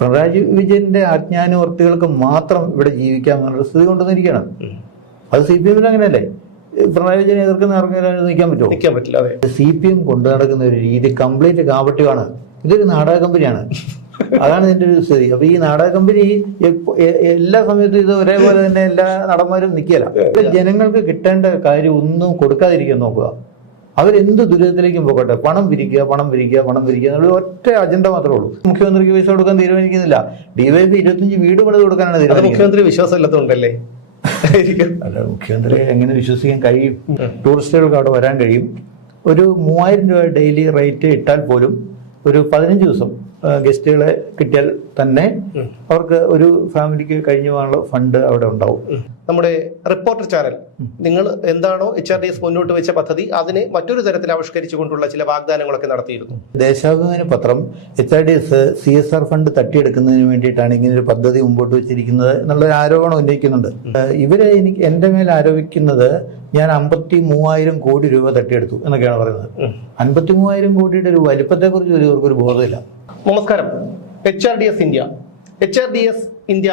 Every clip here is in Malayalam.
പിണറായി വിജയന്റെ ആജ്ഞാനുവർത്തികൾക്ക് മാത്രം ഇവിടെ ജീവിക്കാമെന്നുള്ള സ്ഥിതി കൊണ്ടുവന്നിരിക്കണം. അത് CPM അങ്ങനെയല്ലേ? പിണറായി വിജയനെ എതിർക്കുന്ന ആർക്കെങ്കിലും നിൽക്കാൻ പറ്റുമോ? നിൽക്കാൻ പറ്റില്ല. അതെ, CPM കൊണ്ടു നടക്കുന്ന ഒരു രീതി കംപ്ലീറ്റ് കാപട്യമാണ്. ഇതൊരു നാടക കമ്പനിയാണ്. അതാണ് ഇതിന്റെ ഒരു സ്ഥിതി. അപ്പൊ ഈ നാടക കമ്പനി എല്ലാ സമയത്തും ഇത് ഒരേപോലെ തന്നെ എല്ലാ നടന്മാരും നിൽക്കില്ല. ജനങ്ങൾക്ക് കിട്ടേണ്ട കാര്യം ഒന്നും കൊടുക്കാതിരിക്കാൻ നോക്കുക. അവരെന്ത് ദുരിതത്തിലേക്കും പോകട്ടെ, പണം പിരിക്കുക എന്നുള്ള ഒറ്റ അജണ്ട മാത്രമേ ഉള്ളൂ. മുഖ്യമന്ത്രിക്ക് പൈസ കൊടുക്കാൻ തീരുമാനിക്കുന്നില്ല. DYFI 25 വീട് പണിത് കൊടുക്കാനാണ് തീരുമാനിക്കുന്നത്. മുഖ്യമന്ത്രി വിശ്വാസമില്ലാത്തതുകൊണ്ടല്ലേ? അല്ല, മുഖ്യമന്ത്രി എങ്ങനെ വിശ്വസിക്കാൻ കഴിയും? ടൂറിസ്റ്റുകൾക്ക് അവിടെ വരാൻ കഴിയും. ഒരു 3000 രൂപ ഡെയിലി റേറ്റ് ഇട്ടാൽ പോലും ഒരു 15 ദിവസം ഗസ്റ്റുകളെ കിട്ടിയാൽ തന്നെ അവർക്ക് ഒരു ഫാമിലിക്ക് കഴിഞ്ഞു പോകാനുള്ള ഫണ്ട് അവിടെ ഉണ്ടാവും. നമ്മുടെ റിപ്പോർട്ടർ ചാനൽ നിങ്ങൾ എന്താണോ HRDS മുന്നോട്ട് വെച്ച പദ്ധതി അതിനെ മറ്റൊരു തരത്തിൽ ആവിഷ്കരിച്ചുകൊണ്ടുള്ള ചില വാഗ്ദാനങ്ങളൊക്കെ നടത്തിയിരുന്നു. ദേശാഭിമാനി പത്രം HRDS CSR ഫണ്ട് തട്ടിയെടുക്കുന്നതിന് വേണ്ടിയിട്ടാണ് ഇങ്ങനെ ഒരു പദ്ധതി മുമ്പോട്ട് വെച്ചിരിക്കുന്നത് എന്നുള്ള ആരോപണം ഉന്നയിക്കുന്നുണ്ട്. ഇവര് എന്റെ മേൽ ആരോപിക്കുന്നത് ഞാൻ 53,000 കോടി രൂപ തട്ടിയെടുത്തു എന്നൊക്കെയാണ് പറയുന്നത്. 53,000 കോടിയുടെ ഒരു വലിപ്പത്തെക്കുറിച്ച് ഇവർക്കൊരു ബോധമില്ല. നമസ്കാരം. HRDS ഇന്ത്യ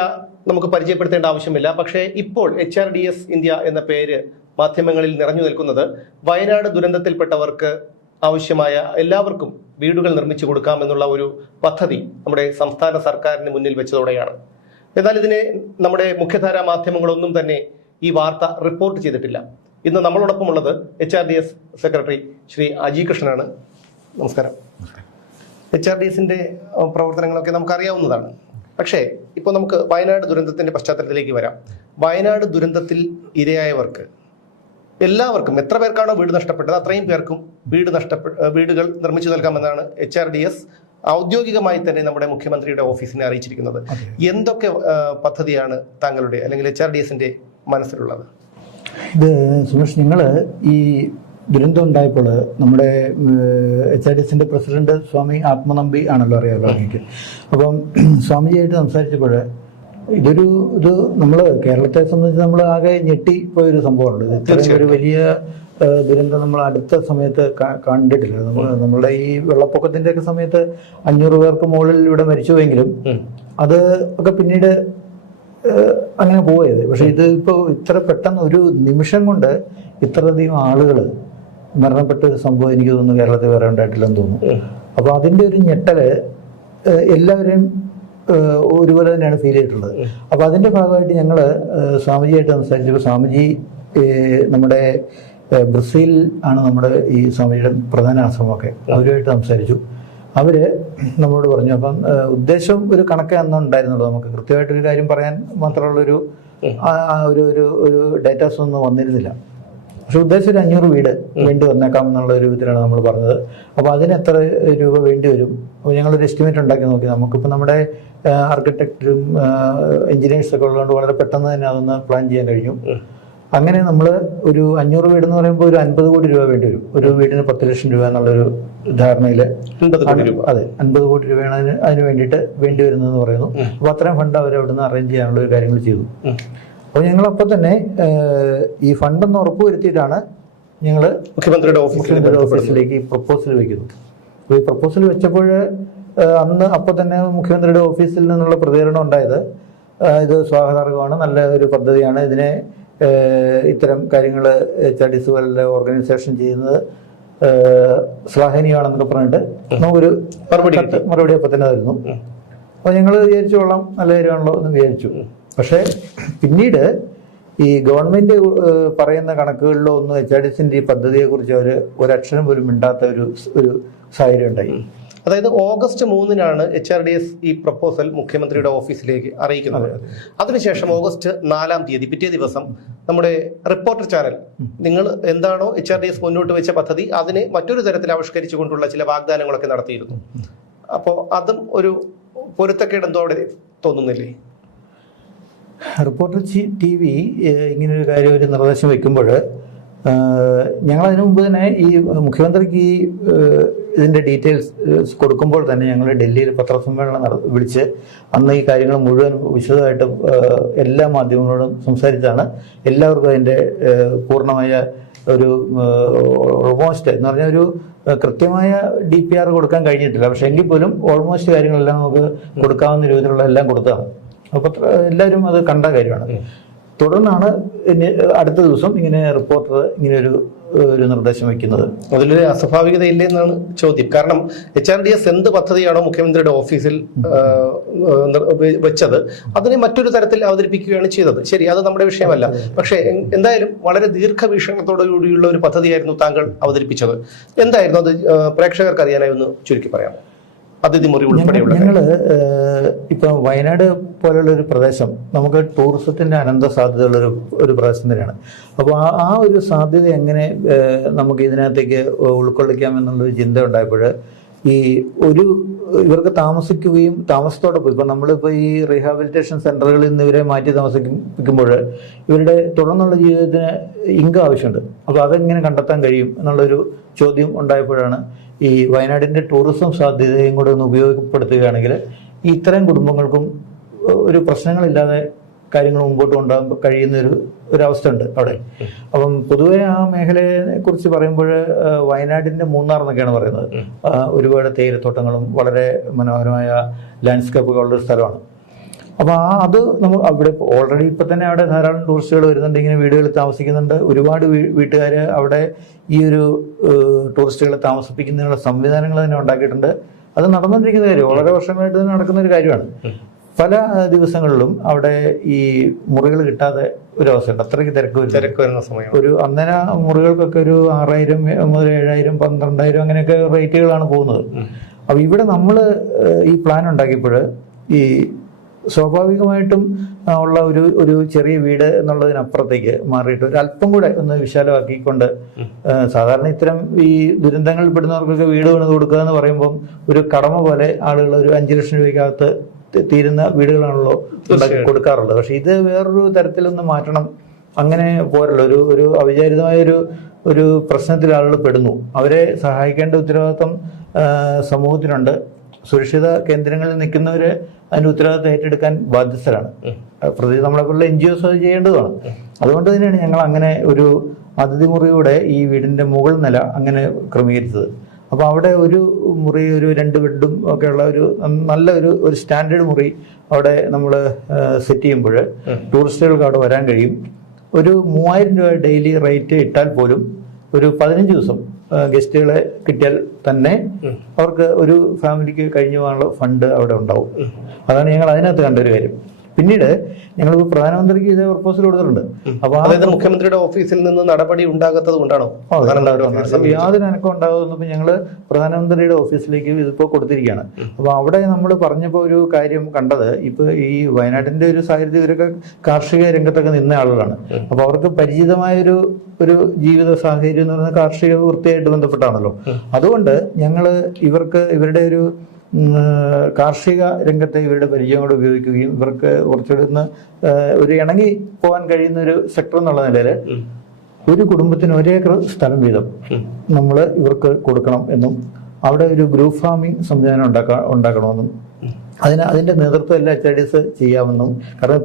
നമുക്ക് പരിചയപ്പെടുത്തേണ്ട ആവശ്യമില്ല. പക്ഷേ ഇപ്പോൾ HRDS ഇന്ത്യ എന്ന പേര് മാധ്യമങ്ങളിൽ നിറഞ്ഞു നിൽക്കുന്നത് വയനാട് ദുരന്തത്തിൽപ്പെട്ടവർക്ക് ആവശ്യമായ എല്ലാവർക്കും വീടുകൾ നിർമ്മിച്ചു കൊടുക്കാമെന്നുള്ള ഒരു പദ്ധതി നമ്മുടെ സംസ്ഥാന സർക്കാരിന് മുന്നിൽ വെച്ചതോടെയാണ്. എന്നാൽ ഇതിനെ നമ്മുടെ മുഖ്യധാരാ മാധ്യമങ്ങളൊന്നും തന്നെ ഈ വാർത്ത റിപ്പോർട്ട് ചെയ്തിട്ടില്ല. ഇന്ന് നമ്മളോടൊപ്പം ഉള്ളത് HRDS സെക്രട്ടറി ശ്രീ അജി കൃഷ്ണനാണ്. നമസ്കാരം. HRDSന്റെ പ്രവർത്തനങ്ങളൊക്കെ നമുക്കറിയാവുന്നതാണ്. പക്ഷേ ഇപ്പോൾ നമുക്ക് വയനാട് ദുരന്തത്തിന്റെ പശ്ചാത്തലത്തിലേക്ക് വരാം. വയനാട് ദുരന്തത്തിൽ ഇരയായവർക്ക് എല്ലാവർക്കും എത്ര പേർക്കാണോ വീട് നഷ്ടപ്പെട്ടത് അത്രയും പേർക്കും വീടുകൾ നിർമ്മിച്ചു നൽകാമെന്നാണ് HRDS ഔദ്യോഗികമായി തന്നെ നമ്മുടെ മുഖ്യമന്ത്രിയുടെ ഓഫീസിനെ അറിയിച്ചിരിക്കുന്നത്. എന്തൊക്കെ പദ്ധതിയാണ് താങ്കളുടെ അല്ലെങ്കിൽ HRDSന്റെ മനസ്സിലുള്ളത്? ഇത് സുമേഷ്, നിങ്ങള് ഈ ദുരന്തം ഉണ്ടായപ്പോൾ നമ്മുടെ HRDSന്റെ പ്രസിഡന്റ് സ്വാമി ആത്മനമ്പി ആണല്ലോ, അറിയാമല്ലോ എനിക്ക്. അപ്പം സ്വാമിജിയായിട്ട് സംസാരിച്ചപ്പോൾ ഇത് നമ്മൾ കേരളത്തെ സംബന്ധിച്ച് നമ്മൾ ആകെ ഞെട്ടിപ്പോയൊരു സംഭവമുണ്ട്. ഇത്രയും ഒരു വലിയ ദുരന്തം നമ്മൾ അടുത്ത സമയത്ത് കണ്ടിട്ടില്ല. നമ്മളുടെ ഈ വെള്ളപ്പൊക്കത്തിന്റെ ഒക്കെ സമയത്ത് 500 പേർക്ക് മുകളിൽ ഇവിടെ മരിച്ചുവെങ്കിലും അത് ഒക്കെ പിന്നീട് അങ്ങനെ പോയത്. പക്ഷെ ഇത് ഇപ്പോൾ ഇത്ര പെട്ടെന്ന് ഒരു നിമിഷം കൊണ്ട് ഇത്രയധികം ആളുകൾ മരണപ്പെട്ട ഒരു സംഭവം എനിക്ക് തോന്നുന്നു കേരളത്തിൽ വേറെ ഉണ്ടായിട്ടില്ലെന്ന് തോന്നുന്നു. അപ്പൊ അതിന്റെ ഒരു ഞെട്ടല് എല്ലാവരെയും ഒരുപോലെ തന്നെയാണ് ഫീൽ ചെയ്തിട്ടുള്ളത്. അപ്പൊ അതിന്റെ ഭാഗമായിട്ട് ഞങ്ങള് സ്വാമിജിയായിട്ട് സംസാരിച്ചപ്പോൾ സ്വാമിജി നമ്മുടെ ബ്രസീൽ ആണ് നമ്മുടെ ഈ സ്വാമിജിയുടെ പ്രധാന ആശ്രമമൊക്കെ. അവരുമായിട്ട് സംസാരിച്ചു. അവര് നമ്മളോട് പറഞ്ഞു. അപ്പം ഉദ്ദേശം ഒരു കണക്കേ അന്ന് ഉണ്ടായിരുന്നുള്ളൂ. നമുക്ക് കൃത്യമായിട്ടൊരു കാര്യം പറയാൻ മാത്രമുള്ളൊരു ഒരു ഡേറ്റാസ് ഒന്നും വന്നിരുന്നില്ല. പക്ഷെ ഉദ്ദേശം ഒരു 500 വീട് വേണ്ടി വന്നേക്കാം എന്നുള്ള ഒരു വിധത്തിലാണ് നമ്മൾ പറഞ്ഞത്. അപ്പോൾ അതിന് എത്ര രൂപ വേണ്ടി വരും? അപ്പോൾ ഞങ്ങളൊരു എസ്റ്റിമേറ്റ് ഉണ്ടാക്കി നോക്കി. നമുക്കിപ്പോൾ നമ്മുടെ ആർക്കിടെക്റ്റും എഞ്ചിനീയേഴ്സൊക്കെ ഉള്ളതുകൊണ്ട് വളരെ പെട്ടെന്ന് തന്നെ അതൊന്ന് പ്ലാൻ ചെയ്യാൻ കഴിഞ്ഞു. അങ്ങനെ നമ്മൾ ഒരു 500 വീട് എന്ന് പറയുമ്പോൾ ഒരു 50 കോടി രൂപ വേണ്ടി വരും. ഒരു വീടിന് 10 ലക്ഷം രൂപ എന്നുള്ളൊരു ധാരണയിൽ അതെ 50 കോടി രൂപയാണ് അതിന് വേണ്ടിയിട്ട് വേണ്ടി വരുന്നതെന്ന് പറയുന്നു. അപ്പോൾ അത്രയും ഫണ്ട് അവർ അവിടുന്ന് അറേഞ്ച് ചെയ്യാനുള്ള ഒരു കാര്യങ്ങൾ ചെയ്തു. അപ്പോൾ ഞങ്ങളപ്പോൾ തന്നെ ഈ ഫണ്ടെന്ന് ഉറപ്പുവരുത്തിയിട്ടാണ് ഞങ്ങൾ മുഖ്യമന്ത്രിയുടെ ഓഫീസിലേക്ക് ഈ പ്രപ്പോസൽ വെക്കുന്നു. അപ്പോൾ ഈ പ്രപ്പോസൽ വെച്ചപ്പോൾ അപ്പോൾ തന്നെ മുഖ്യമന്ത്രിയുടെ ഓഫീസിൽ നിന്നുള്ള പ്രതികരണം ഉണ്ടായത് ഇത് സ്വാഗതാർഹമാണ്, നല്ല ഒരു പദ്ധതിയാണ്, ഇതിനെ ഇത്തരം കാര്യങ്ങൾ HRDS പോലുള്ള ഓർഗനൈസേഷൻ ചെയ്യുന്നത് ശ്ലാഘനീയമാണെന്നൊക്കെ പറഞ്ഞിട്ട് നമുക്കൊരു മറുപടി അപ്പം തന്നെ തരുന്നു. അപ്പോൾ ഞങ്ങൾ വിചാരിച്ചു കൊള്ളാം, നല്ല കാര്യമാണല്ലോ എന്ന് വിചാരിച്ചു. പക്ഷേ പിന്നീട് ഈ ഗവൺമെന്റ് പറയുന്ന കണക്കുകളിലോ ഒന്നും HRDSന്റെ ഈ പദ്ധതിയെക്കുറിച്ച് അവർ ഒരക്ഷരം പോലും മിണ്ടാത്ത ഒരു സാഹചര്യം ഉണ്ടായി. അതായത് ഓഗസ്റ്റ് 3-നാണ് HRDS ഈ പ്രപ്പോസൽ മുഖ്യമന്ത്രിയുടെ ഓഫീസിലേക്ക് അറിയിക്കുന്നത്. അതിനുശേഷം ഓഗസ്റ്റ് 4-ാം തീയതി പിറ്റേ ദിവസം നമ്മുടെ റിപ്പോർട്ടർ ചാനൽ നിങ്ങൾ എന്താണോ HRDS മുന്നോട്ട് വെച്ച പദ്ധതി അതിനെ മറ്റൊരു തരത്തിൽ ആവിഷ്കരിച്ചുകൊണ്ടുള്ള ചില വാഗ്ദാനങ്ങളൊക്കെ നടത്തിയിരുന്നു. അപ്പോൾ അതും ഒരു പൊരുത്തക്കേട് എന്തോ അവിടെ തോന്നുന്നില്ലേ? റിപ്പോർട്ടർ TV ഇങ്ങനൊരു കാര്യം ഒരു നിർദ്ദേശം വെക്കുമ്പോൾ ഞങ്ങളതിനു മുമ്പ് തന്നെ ഈ മുഖ്യമന്ത്രിക്ക് ഈ ഇതിൻ്റെ ഡീറ്റെയിൽസ് കൊടുക്കുമ്പോൾ തന്നെ ഞങ്ങൾ ഡൽഹിയിൽ പത്രസമ്മേളനം വിളിച്ച് അന്ന് ഈ കാര്യങ്ങൾ മുഴുവൻ വിശദമായിട്ട് എല്ലാ മാധ്യമങ്ങളോടും സംസാരിച്ചാണ് എല്ലാവർക്കും അതിൻ്റെ പൂർണ്ണമായ ഒരു ഓൾമോസ്റ്റ് എന്ന് പറഞ്ഞാൽ ഒരു കൃത്യമായ DPR കൊടുക്കാൻ കഴിഞ്ഞിട്ടില്ല. പക്ഷെ എങ്കിൽ പോലും ഓൾമോസ്റ്റ് കാര്യങ്ങളെല്ലാം നമുക്ക് കൊടുക്കാവുന്ന രീതിയിലുള്ള എല്ലാം കൊടുത്തതാണ്. അപ്പോൾ എല്ലാവരും അത് കണ്ട കാര്യമാണ്. തുടർന്നാണ് അടുത്ത ദിവസം ഇങ്ങനെ റിപ്പോർട്ടർ ഇങ്ങനെ ഒരു നിർദ്ദേശം വയ്ക്കുന്നത്. അതിലൊരു അസ്വാഭാവികത ഇല്ലെന്നാണ് ചോദ്യം. കാരണം HRDS എന്ത് പദ്ധതിയാണോ മുഖ്യമന്ത്രിയുടെ ഓഫീസിൽ വെച്ചത് അതിനെ മറ്റൊരു തരത്തിൽ അവതരിപ്പിക്കുകയാണ് ചെയ്തത്. ശരി, അത് നമ്മുടെ വിഷയമല്ല. പക്ഷേ എന്തായാലും വളരെ ദീർഘവീക്ഷണത്തോടുകൂടിയുള്ള ഒരു പദ്ധതിയായിരുന്നു താങ്കൾ അവതരിപ്പിച്ചത്. എന്തായിരുന്നു അത്? പ്രേക്ഷകർക്ക് അറിയാനായി ഒന്ന് ചുരുക്കി പറയാമോ? അതിഥി മുറി ഉൾപ്പെടെയുള്ള ഞങ്ങള് ഇപ്പൊ വയനാട് പോലുള്ള ഒരു പ്രദേശം നമുക്ക് ടൂറിസത്തിന്റെ അനന്ത സാധ്യതയുള്ള ഒരു പ്രദേശം തന്നെയാണ്. അപ്പോൾ ആ ഒരു സാധ്യത എങ്ങനെ നമുക്ക് ഇതിനകത്തേക്ക് ഉൾക്കൊള്ളിക്കാം എന്നുള്ളൊരു ചിന്ത ഉണ്ടായപ്പോൾ ഇവർക്ക് താമസിക്കുകയും താമസത്തോടൊപ്പം ഇപ്പൊ നമ്മളിപ്പോ ഈ റീഹാബിലിറ്റേഷൻ സെന്ററുകളിൽ നിന്ന് ഇവരെ മാറ്റി താമസിപ്പിക്കുമ്പോൾ ഇവരുടെ തുടർന്നുള്ള ജീവിതത്തിന് ഇൻകം ആവശ്യമുണ്ട്. അപ്പോൾ അതെങ്ങനെ കണ്ടെത്താൻ കഴിയും എന്നുള്ളൊരു ചോദ്യം ഉണ്ടായപ്പോഴാണ് ഈ വയനാടിന്റെ ടൂറിസം സാധ്യതയും കൂടെ ഒന്ന് ഉപയോഗപ്പെടുത്തുകയാണെങ്കിൽ ഇത്തരം കുടുംബങ്ങൾക്കും ഒരു പ്രശ്നങ്ങളില്ലാതെ കാര്യങ്ങൾ മുമ്പോട്ട് കൊണ്ടുപോകാൻ കഴിയുന്ന ഒരു അവസ്ഥ ഉണ്ട് അവിടെ. അപ്പം പൊതുവെ ആ മേഖലയെ കുറിച്ച് പറയുമ്പോൾ വയനാടിന്റെ മൂന്നാർ എന്നൊക്കെയാണ് പറയുന്നത്. ഒരുപാട് തേയിലത്തോട്ടങ്ങളും വളരെ മനോഹരമായ ലാൻഡ്സ്കേപ്പുകളുള്ള ഒരു സ്ഥലമാണ്. അപ്പൊ അത് നമ്മൾ അവിടെ ഓൾറെഡി ഇപ്പൊ തന്നെ അവിടെ ധാരാളം ടൂറിസ്റ്റുകൾ വരുന്നുണ്ട്, ഇങ്ങനെ വീടുകളിൽ താമസിക്കുന്നുണ്ട്. ഒരുപാട് വീട്ടുകാർ അവിടെ ഈ ഒരു ടൂറിസ്റ്റുകളെ താമസിപ്പിക്കുന്നതിനുള്ള സംവിധാനങ്ങൾ തന്നെ ഉണ്ടാക്കിയിട്ടുണ്ട്. അത് നടന്നുകൊണ്ടിരിക്കുന്ന കാര്യം, വളരെ വർഷങ്ങളായിട്ട് തന്നെ നടക്കുന്ന ഒരു കാര്യമാണ്. പല ദിവസങ്ങളിലും അവിടെ ഈ മുറികൾ കിട്ടാതെ ഒരു അവസ്ഥയുണ്ട്. അത്രയ്ക്ക് തിരക്ക് വരുന്ന സമയം. ഒരു അന്നേര മുറികൾക്കൊക്കെ ഒരു 6000 മുതൽ 7000 12,000 അങ്ങനെയൊക്കെ റേറ്റുകളാണ് പോകുന്നത്. അപ്പൊ ഇവിടെ നമ്മൾ ഈ പ്ലാൻ ഉണ്ടാക്കിയപ്പോൾ ഈ സ്വാഭാവികമായിട്ടും ഉള്ള ഒരു ചെറിയ വീട് എന്നുള്ളതിനപ്പുറത്തേക്ക് മാറിയിട്ട് ഒരു അല്പം കൂടെ ഒന്ന് വിശാലമാക്കിക്കൊണ്ട്, സാധാരണ ഇത്തരം ഈ ദുരന്തങ്ങളിൽ പെടുന്നവർക്കൊക്കെ വീട് പണിത് കൊടുക്കുക എന്ന് പറയുമ്പം ഒരു കടമ പോലെ ആളുകൾ ഒരു 5 ലക്ഷം രൂപയ്ക്കകത്ത് തീരുന്ന വീടുകളാണല്ലോ കൊടുക്കാറുള്ളത്. പക്ഷെ ഇത് വേറൊരു തരത്തിലൊന്ന് മാറ്റണം. അങ്ങനെ പോരല്ലോ, ഒരു അവിചാരിതമായ ഒരു പ്രശ്നത്തിൽ ആളുകൾ പെടുന്നു. അവരെ സഹായിക്കേണ്ട ഉത്തരവാദിത്വം സമൂഹത്തിനുണ്ട്. സുരക്ഷിത കേന്ദ്രങ്ങളിൽ നിൽക്കുന്നവര് അതിന്റെ ഉത്തരവാദിത്തം ഏറ്റെടുക്കാൻ ബാധ്യസ്ഥരാണ്. പ്രത്യേകിച്ച് നമ്മളെപ്പോലുള്ള NGOs അത് ചെയ്യേണ്ടതാണ്. അതുകൊണ്ട് തന്നെയാണ് ഞങ്ങൾ അങ്ങനെ ഒരു അതിഥി മുറിയുടെ ഈ വീടിന്റെ മുകൾ നില അങ്ങനെ ക്രമീകരിച്ചത്. അപ്പൊ അവിടെ ഒരു മുറി, ഒരു 2 ബെഡും ഒക്കെ ഉള്ള നല്ല ഒരു സ്റ്റാൻഡേർഡ് മുറി അവിടെ നമ്മൾ സെറ്റ് ചെയ്യുമ്പോൾ ടൂറിസ്റ്റുകൾക്ക് അവിടെ വരാൻ കഴിയും. ഒരു 3000 രൂപ ഡെയിലി റേറ്റ് ഇട്ടാൽ പോലും ഒരു 15 ദിവസം ഗസ്റ്റുകളെ കിട്ടിയാൽ തന്നെ അവർക്ക് ഒരു ഫാമിലിക്ക് കഴിഞ്ഞു പോകാനുള്ള ഫണ്ട് അവിടെ ഉണ്ടാവും. അതാണ് ഞങ്ങൾ അതിനകത്ത് കണ്ടൊരു കാര്യം. പിന്നീട് ഞങ്ങൾ പ്രധാനമന്ത്രിക്ക് ഇതേ പ്രപ്പോസൽ കൊടുത്തിട്ടുണ്ട്. അപ്പൊ അതായത് മുഖ്യമന്ത്രിയുടെ ഓഫീസിൽ നിന്ന് നടപടി ഉണ്ടാകാത്തത് കൊണ്ടാണോ? യാതൊരു അനക്കം ഉണ്ടാകുന്നപ്പോൾ ഞങ്ങൾ പ്രധാനമന്ത്രിയുടെ ഓഫീസിലേക്ക് ഇതിപ്പോ കൊടുത്തിരിക്കുകയാണ്. അപ്പൊ അവിടെ നമ്മൾ പറഞ്ഞപ്പോ ഒരു കാര്യം കണ്ടത്, ഇപ്പൊ ഈ വയനാടിന്റെ ഒരു സാഹചര്യം, ഇവരൊക്കെ കാർഷിക രംഗത്തൊക്കെ നിന്ന ആളുകളാണ്. അപ്പൊ അവർക്ക് പരിചിതമായ ഒരു ജീവിത സാഹചര്യം എന്ന് പറയുന്നത് കാർഷിക വൃത്തിയായിട്ട് ബന്ധപ്പെട്ടാണല്ലോ. അതുകൊണ്ട് ഞങ്ങള് ഇവരുടെ ഒരു കാർഷിക രംഗത്തെ ഇവരുടെ പരിചയങ്ങൾ ഉപയോഗിക്കുകയും ഇവർക്ക് കുറച്ചുകൂടെ ഒരു ഇണങ്ങി പോകാൻ കഴിയുന്ന ഒരു സെക്ടർ എന്നുള്ള നിലയിൽ ഒരു കുടുംബത്തിന് 1 ഏക്കർ സ്ഥലം വീതം നമ്മൾ ഇവർക്ക് കൊടുക്കണം എന്നും അവിടെ ഒരു ഗ്രൂപ്പ് ഫാമിംഗ് സംവിധാനം ഉണ്ടാക്കണമെന്നും അതിന്റെ നേതൃത്വം എല്ലാ HRDS ചെയ്യാമെന്നും. കാരണം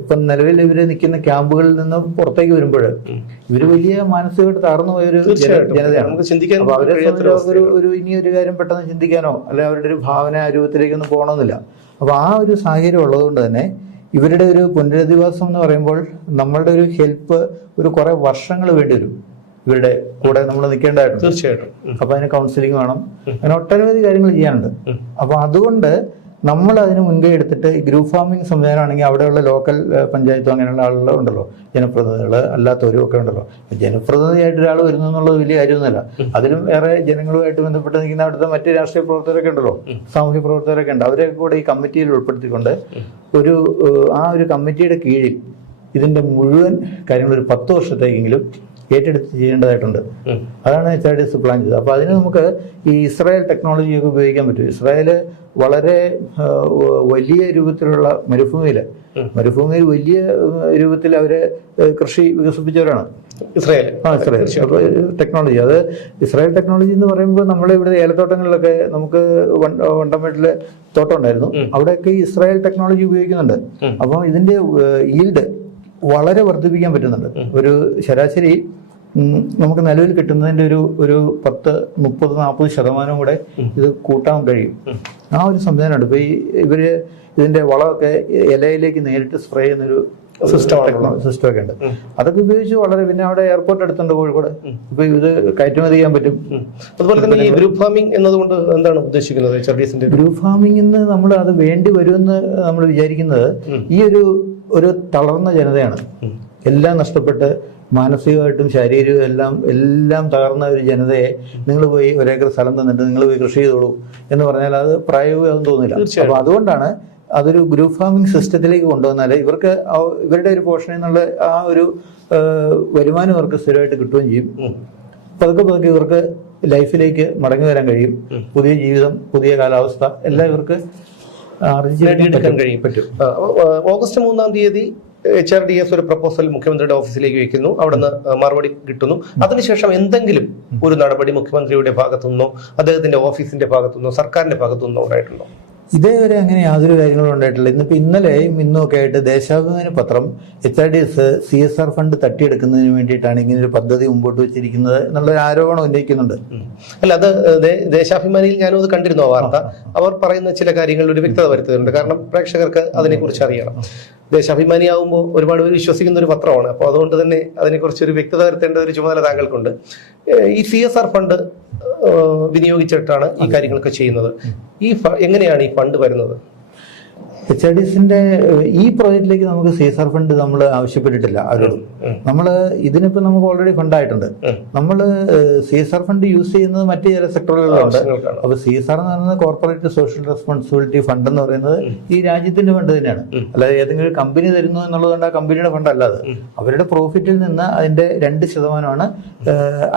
ഇപ്പം നിലവിൽ ഇവര് നിൽക്കുന്ന ക്യാമ്പുകളിൽ നിന്ന് പുറത്തേക്ക് വരുമ്പോൾ ഇവര് വലിയ മാനസികമായിട്ട് താഴ്ന്നു പോയൊരു ജനതയാണ്. അപ്പൊ അവരെ സംബന്ധിച്ച് ഇനിയൊരു കാര്യം പെട്ടെന്ന് ചിന്തിക്കാനോ അല്ലെ അവരുടെ ഒരു ഭാവന രൂപത്തിലേക്കൊന്നും പോകണമെന്നില്ല. അപ്പൊ ആ ഒരു സാഹചര്യം ഉള്ളതുകൊണ്ട് തന്നെ ഇവരുടെ ഒരു പുനരധിവാസം എന്ന് പറയുമ്പോൾ നമ്മളുടെ ഒരു ഹെൽപ്പ് ഒരു കുറെ വർഷങ്ങൾ വേണ്ടി വരും. ഇവരുടെ കൂടെ നമ്മൾ നിൽക്കേണ്ടതായിട്ടുണ്ട്. തീർച്ചയായിട്ടും. അപ്പൊ അതിന് കൗൺസിലിംഗ് വേണം, അങ്ങനെ ഒട്ടനവധി കാര്യങ്ങൾ ചെയ്യാനുണ്ട്. അപ്പൊ അതുകൊണ്ട് നമ്മൾ അതിന് മുൻകൈ എടുത്തിട്ട് ഗ്രൂപ്പ് ഫാമിംഗ് സംവിധാനമാണെങ്കിൽ അവിടെയുള്ള ലോക്കൽ പഞ്ചായത്തും അങ്ങനെയുള്ള ആളുകൾ ഉണ്ടല്ലോ, ജനപ്രതിനിധികൾ അല്ലാത്തവരും ഒക്കെ ഉണ്ടല്ലോ. ജനപ്രതിനിധിയായിട്ട് ഒരാൾ വരുന്നു എന്നുള്ളത് വലിയ കാര്യമൊന്നുമല്ല. അതിലും ഏറെ ജനങ്ങളുമായിട്ട് ബന്ധപ്പെട്ട് നിൽക്കുന്ന അവിടുത്തെ മറ്റ് രാഷ്ട്രീയ പ്രവർത്തകരൊക്കെ ഉണ്ടല്ലോ, സാമൂഹ്യ പ്രവർത്തകരൊക്കെ ഉണ്ട്. അവരെയൊക്കെ കൂടെ ഈ കമ്മിറ്റിയിൽ ഉൾപ്പെടുത്തിക്കൊണ്ട് ആ ഒരു കമ്മിറ്റിയുടെ കീഴിൽ ഇതിന്റെ മുഴുവൻ കാര്യങ്ങൾ ഒരു 10 വർഷത്തേക്കെങ്കിലും ഏറ്റെടുത്ത് ചെയ്യേണ്ടതായിട്ടുണ്ട്. അതാണ് HRDS പ്ലാൻ ചെയ്തത്. അപ്പൊ അതിന് നമുക്ക് ഈ ഇസ്രായേൽ ടെക്നോളജിയൊക്കെ ഉപയോഗിക്കാൻ പറ്റും. ഇസ്രായേല് വളരെ വലിയ രൂപത്തിലുള്ള മരുഭൂമിയിൽ വലിയ രൂപത്തിൽ അവര് കൃഷി വികസിപ്പിച്ചവരാണ് ഇസ്രായേൽ. അപ്പൊ ടെക്നോളജി, അത് ഇസ്രായേൽ ടെക്നോളജി എന്ന് പറയുമ്പോൾ നമ്മളെ ഇവിടെ ഏലത്തോട്ടങ്ങളിലൊക്കെ നമുക്ക് വണ്ടംമേട്ടില് തോട്ടം ഉണ്ടായിരുന്നു, അവിടെയൊക്കെ ഈ ഇസ്രായേൽ ടെക്നോളജി ഉപയോഗിക്കുന്നുണ്ട്. അപ്പം ഇതിന്റെ ഈൽഡ് വളരെ വർദ്ധിപ്പിക്കാൻ പറ്റുന്നുണ്ട്. ഒരു ശരാശരി നമുക്ക് നിലവിൽ കിട്ടുന്നതിന്റെ ഒരു 10-30-40% കൂടെ ഇത് കൂട്ടാൻ കഴിയും. ആ ഒരു സംവിധാനമുണ്ട്. ഇപ്പൊ ഇവര് ഇതിന്റെ വളമൊക്കെ ഇലയിലേക്ക് നേരിട്ട് സ്പ്രേ ചെയ്യുന്നൊരു സിസ്റ്റമൊക്കെ ഉണ്ട്. അതൊക്കെ ഉപയോഗിച്ച് വളരെ, പിന്നെ അവിടെ എയർപോർട്ട് അടുത്തുണ്ട് കോഴിക്കോട്, ഇപ്പൊ ഇത് കയറ്റുമതി ചെയ്യാൻ പറ്റും. അതുപോലെ തന്നെ ഈ ഗ്രൂപ്പ് ഫാമിംഗ് എന്നതുകൊണ്ട് എന്താണ് ഉദ്ദേശിക്കുന്നത്? ഗ്രൂപ്പ് ഫാമിംഗ് നമ്മൾ അത് വേണ്ടി വരുമെന്ന് നമ്മൾ വിചാരിക്കുന്നത് ഈ ഒരു തളർന്ന ജനതയാണ്. എല്ലാം നഷ്ടപ്പെട്ട് മാനസികമായിട്ടും ശാരീരികവും എല്ലാം തകർന്ന ഒരു ജനതയെ നിങ്ങൾ പോയി 1 ഏക്കർ സ്ഥലം തന്നിട്ട് നിങ്ങൾ പോയി കൃഷി ചെയ്തോളൂ എന്ന് പറഞ്ഞാൽ അത് പ്രായോഗികമാണെന്ന് തോന്നില്ല. അപ്പൊ അതുകൊണ്ടാണ് അതൊരു ഗ്രൂപ്പ് ഫാമിംഗ് സിസ്റ്റത്തിലേക്ക് കൊണ്ടുവന്നാൽ ഇവർക്ക് ഇവരുടെ ഒരു പോർഷനിൽ നിന്നുള്ള ആ ഒരു വരുമാനം ഇവർക്ക് സ്ഥിരമായിട്ട് കിട്ടുകയും ചെയ്യും. പതുക്കെ ഇവർക്ക് ലൈഫിലേക്ക് മടങ്ങി വരാൻ കഴിയും. പുതിയ ജീവിതം, പുതിയ കാലാവസ്ഥ എല്ലാം ഇവർക്ക് നേടിയെടുക്കാൻ പറ്റും. ഓഗസ്റ്റ് 3-ാം തീയതി HRDS ഒരു പ്രപ്പോസൽ മുഖ്യമന്ത്രിയുടെ ഓഫീസിലേക്ക് വെക്കുന്നു. അവിടുന്ന് മറുപടി കിട്ടുന്നു. അതിനുശേഷം എന്തെങ്കിലും ഒരു നടപടി മുഖ്യമന്ത്രിയുടെ ഭാഗത്തുനിന്നോ അദ്ദേഹത്തിന്റെ ഓഫീസിന്റെ ഭാഗത്തുനിന്നോ സർക്കാരിന്റെ ഭാഗത്തുനിന്നോ ഉണ്ടായിട്ടുണ്ടോ? ഇതേവരെ അങ്ങനെ യാതൊരു കാര്യങ്ങളും ഉണ്ടായിട്ടില്ല. ഇന്നലെയും ഇന്നും ഒക്കെ ആയിട്ട് ദേശാഭിമാനി പത്രം HRDS CSR ഫണ്ട് തട്ടിയെടുക്കുന്നതിന് വേണ്ടിയിട്ടാണ് ഇങ്ങനെ ഒരു പദ്ധതി മുമ്പോട്ട് വെച്ചിരിക്കുന്നത് എന്നുള്ളൊരു ആരോപണം ഉന്നയിക്കുന്നുണ്ട്. അല്ല, അത് ദേശാഭിമാനിയിൽ ഞാനും അത് കണ്ടിരുന്നു. ആ വാർത്ത അവർ പറയുന്ന ചില കാര്യങ്ങളിൽ ഒരു വ്യക്തത വരുത്തുന്നുണ്ട്. കാരണം പ്രേക്ഷകർക്ക് അതിനെക്കുറിച്ച് അറിയണം. ദേശാഭിമാനി ആകുമ്പോൾ ഒരുപാട് പേര് വിശ്വസിക്കുന്ന ഒരു പത്രമാണ്. അപ്പോൾ അതുകൊണ്ട് തന്നെ അതിനെക്കുറിച്ച് ഒരു വ്യക്തത വരുത്തേണ്ട ഒരു ചുമതല താങ്കൾക്കുണ്ട്. ഈ CSR ഫണ്ട് വിനിയോഗിച്ചിട്ടാണ് ഈ കാര്യങ്ങളൊക്കെ ചെയ്യുന്നത്. എങ്ങനെയാണ് ഈ ഫണ്ട് വരുന്നത്? HRDSന്റെ ഈ പ്രോജക്റ്റിലേക്ക് നമുക്ക് CSR ഫണ്ട് നമ്മൾ ആവശ്യപ്പെട്ടിട്ടില്ല ആരോടും. നമ്മൾ ഇതിനിപ്പോ നമുക്ക് ഓൾറെഡി ഫണ്ടായിട്ടുണ്ട്. നമ്മൾ CSR ഫണ്ട് യൂസ് ചെയ്യുന്നത് മറ്റു ചില സെക്ടറുകളിലുണ്ട്. അപ്പൊ CSR എന്ന് പറയുന്നത് കോർപ്പറേറ്റ് സോഷ്യൽ റെസ്പോൺസിബിലിറ്റി ഫണ്ട് എന്ന് പറയുന്നത് ഈ രാജ്യത്തിന്റെ ഫണ്ട് തന്നെയാണ്. അല്ലാതെ ഏതെങ്കിലും ഒരു കമ്പനി തരുന്നു എന്നുള്ളതുകൊണ്ട് ആ കമ്പനിയുടെ ഫണ്ട് അല്ലാതെ അവരുടെ പ്രോഫിറ്റിൽ നിന്ന് അതിന്റെ 2%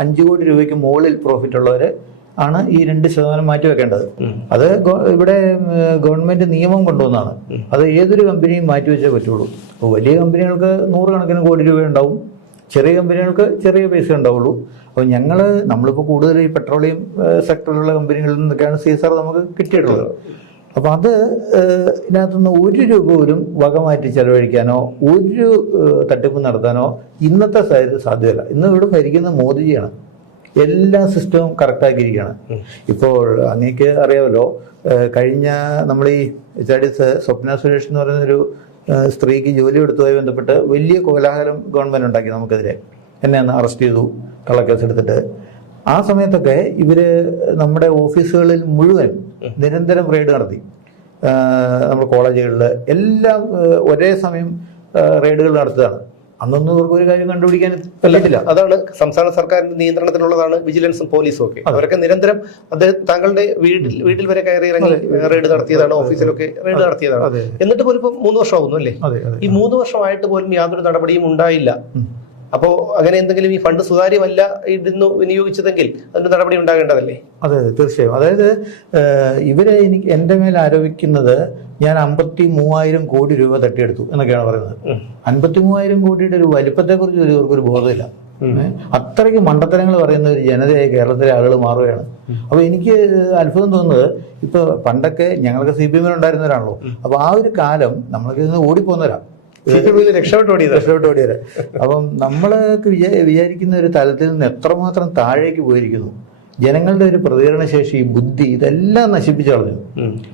5 കോടി രൂപയ്ക്ക് മുകളിൽ പ്രോഫിറ്റ് ഉള്ളവര് ആണ് ഈ 2% മാറ്റിവെക്കേണ്ടത്. അത് ഇവിടെ ഗവൺമെന്റ് നിയമം കൊണ്ടുവന്നതാണ്. അത് ഏതൊരു കമ്പനിയും മാറ്റിവെച്ചേ പറ്റുള്ളൂ. അപ്പോൾ വലിയ കമ്പനികൾക്ക് 100 കണക്കിന് കോടി രൂപ ഉണ്ടാവും, ചെറിയ കമ്പനികൾക്ക് ചെറിയ പൈസ ഉണ്ടാവുള്ളൂ. അപ്പോൾ നമ്മളിപ്പോൾ കൂടുതൽ ഈ പെട്രോളിയം സെക്ടറിലുള്ള കമ്പനികളിൽ നിന്നൊക്കെയാണ് CSR നമുക്ക് കിട്ടിയിട്ടുള്ളത്. അപ്പോൾ അത് ഇതിനകത്തുനിന്ന് 1 രൂപ പോലും വക മാറ്റി ചെലവഴിക്കാനോ ഒരു തട്ടിപ്പ് നടത്താനോ ഇന്നത്തെ സാധ്യമല്ല. ഇന്ന് ഇവിടെ ഭരിക്കുന്ന മോദിജിയാണ്. എല്ലാ സിസ്റ്റവും കറക്റ്റാക്കിയിരിക്കുകയാണ്. ഇപ്പോൾ അങ്ങേക്ക് അറിയാമല്ലോ, കഴിഞ്ഞ നമ്മൾ ഈ HRDS സ്വപ്ന സുരേഷ് എന്ന് പറയുന്നൊരു സ്ത്രീക്ക് ജോലി എടുത്തതുമായി ബന്ധപ്പെട്ട് വലിയ കോലാഹലം ഗവൺമെന്റ് ഉണ്ടാക്കി നമുക്കെതിരെ. എന്നെ അന്ന് അറസ്റ്റ് ചെയ്തു, കള്ളക്കേസ് എടുത്തിട്ട്. ആ സമയത്തൊക്കെ ഇവര് നമ്മുടെ ഓഫീസുകളിൽ മുഴുവൻ നിരന്തരം റെയ്ഡ് നടത്തി. നമ്മുടെ കോളേജുകളിൽ എല്ലാം ഒരേ സമയം റെയ്ഡുകൾ നടത്തുകയാണ്. അന്നൊന്നും ഇവർക്ക് ഒരു കാര്യം കണ്ടുപിടിക്കാൻ പറ്റില്ല. അതാണ് സംസ്ഥാന സർക്കാരിന്റെ നിയന്ത്രണത്തിലുള്ളതാണ് വിജിലൻസും പോലീസും ഒക്കെ. അവരൊക്കെ നിരന്തരം താങ്കളുടെ വീട്ടിൽ വരെ കയറി ഇറങ്ങി റെയ്ഡ് നടത്തിയതാണ്, ഓഫീസിലൊക്കെ റെയ്ഡ് നടത്തിയതാണ്. എന്നിട്ട് പോലും ഇപ്പൊ 3 വർഷമാകുന്നു അല്ലേ? ഈ 3 വർഷമായിട്ട് പോലും യാതൊരു നടപടിയും ഉണ്ടായില്ല. അപ്പോ അങ്ങനെ എന്തെങ്കിലും ഈ ഫണ്ട് സുതാര്യമല്ല ഇടുന്നു വിനിയോഗിച്ചതെങ്കിൽ അതിന്റെ നടപടി ഉണ്ടാകേണ്ടതല്ലേ? അതെ, തീർച്ചയായും. അതായത് ഇവരെ എന്റെ മേൽ ആരോപിക്കുന്നത് ഞാൻ 53,000 കോടി രൂപ തട്ടിയെടുത്തു എന്നൊക്കെയാണ് പറയുന്നത്. 53,000 കോടിയുടെ ഒരു വലിപ്പത്തെക്കുറിച്ച് ഇവർക്കൊരു ബോധമില്ല. അത്രയ്ക്ക് മണ്ടത്തരങ്ങൾ പറയുന്ന ഒരു ജനതയായി കേരളത്തിലെ ആളുകൾ മാറുകയാണ്. അപ്പൊ എനിക്ക് അത്ഭുതം തോന്നുന്നത്, ഇപ്പൊ പണ്ടൊക്കെ ഞങ്ങൾക്ക് CPM ഉണ്ടായിരുന്നവരാണല്ലോ. അപ്പൊ ആ ഒരു കാലം നമ്മൾക്ക് ഇന്ന് ഓടിപ്പോന്നവരാ, രക്ഷപ്പെട്ട് ഓടിയത്. അപ്പം നമ്മളൊക്കെ വിചാരിക്കുന്ന ഒരു തലത്തിൽ നിന്ന് എത്രമാത്രം താഴേക്ക് പോയിരിക്കുന്നു. ജനങ്ങളുടെ ഒരു പ്രതികരണശേഷി, ബുദ്ധി, ഇതെല്ലാം നശിപ്പിച്ചു കളഞ്ഞു.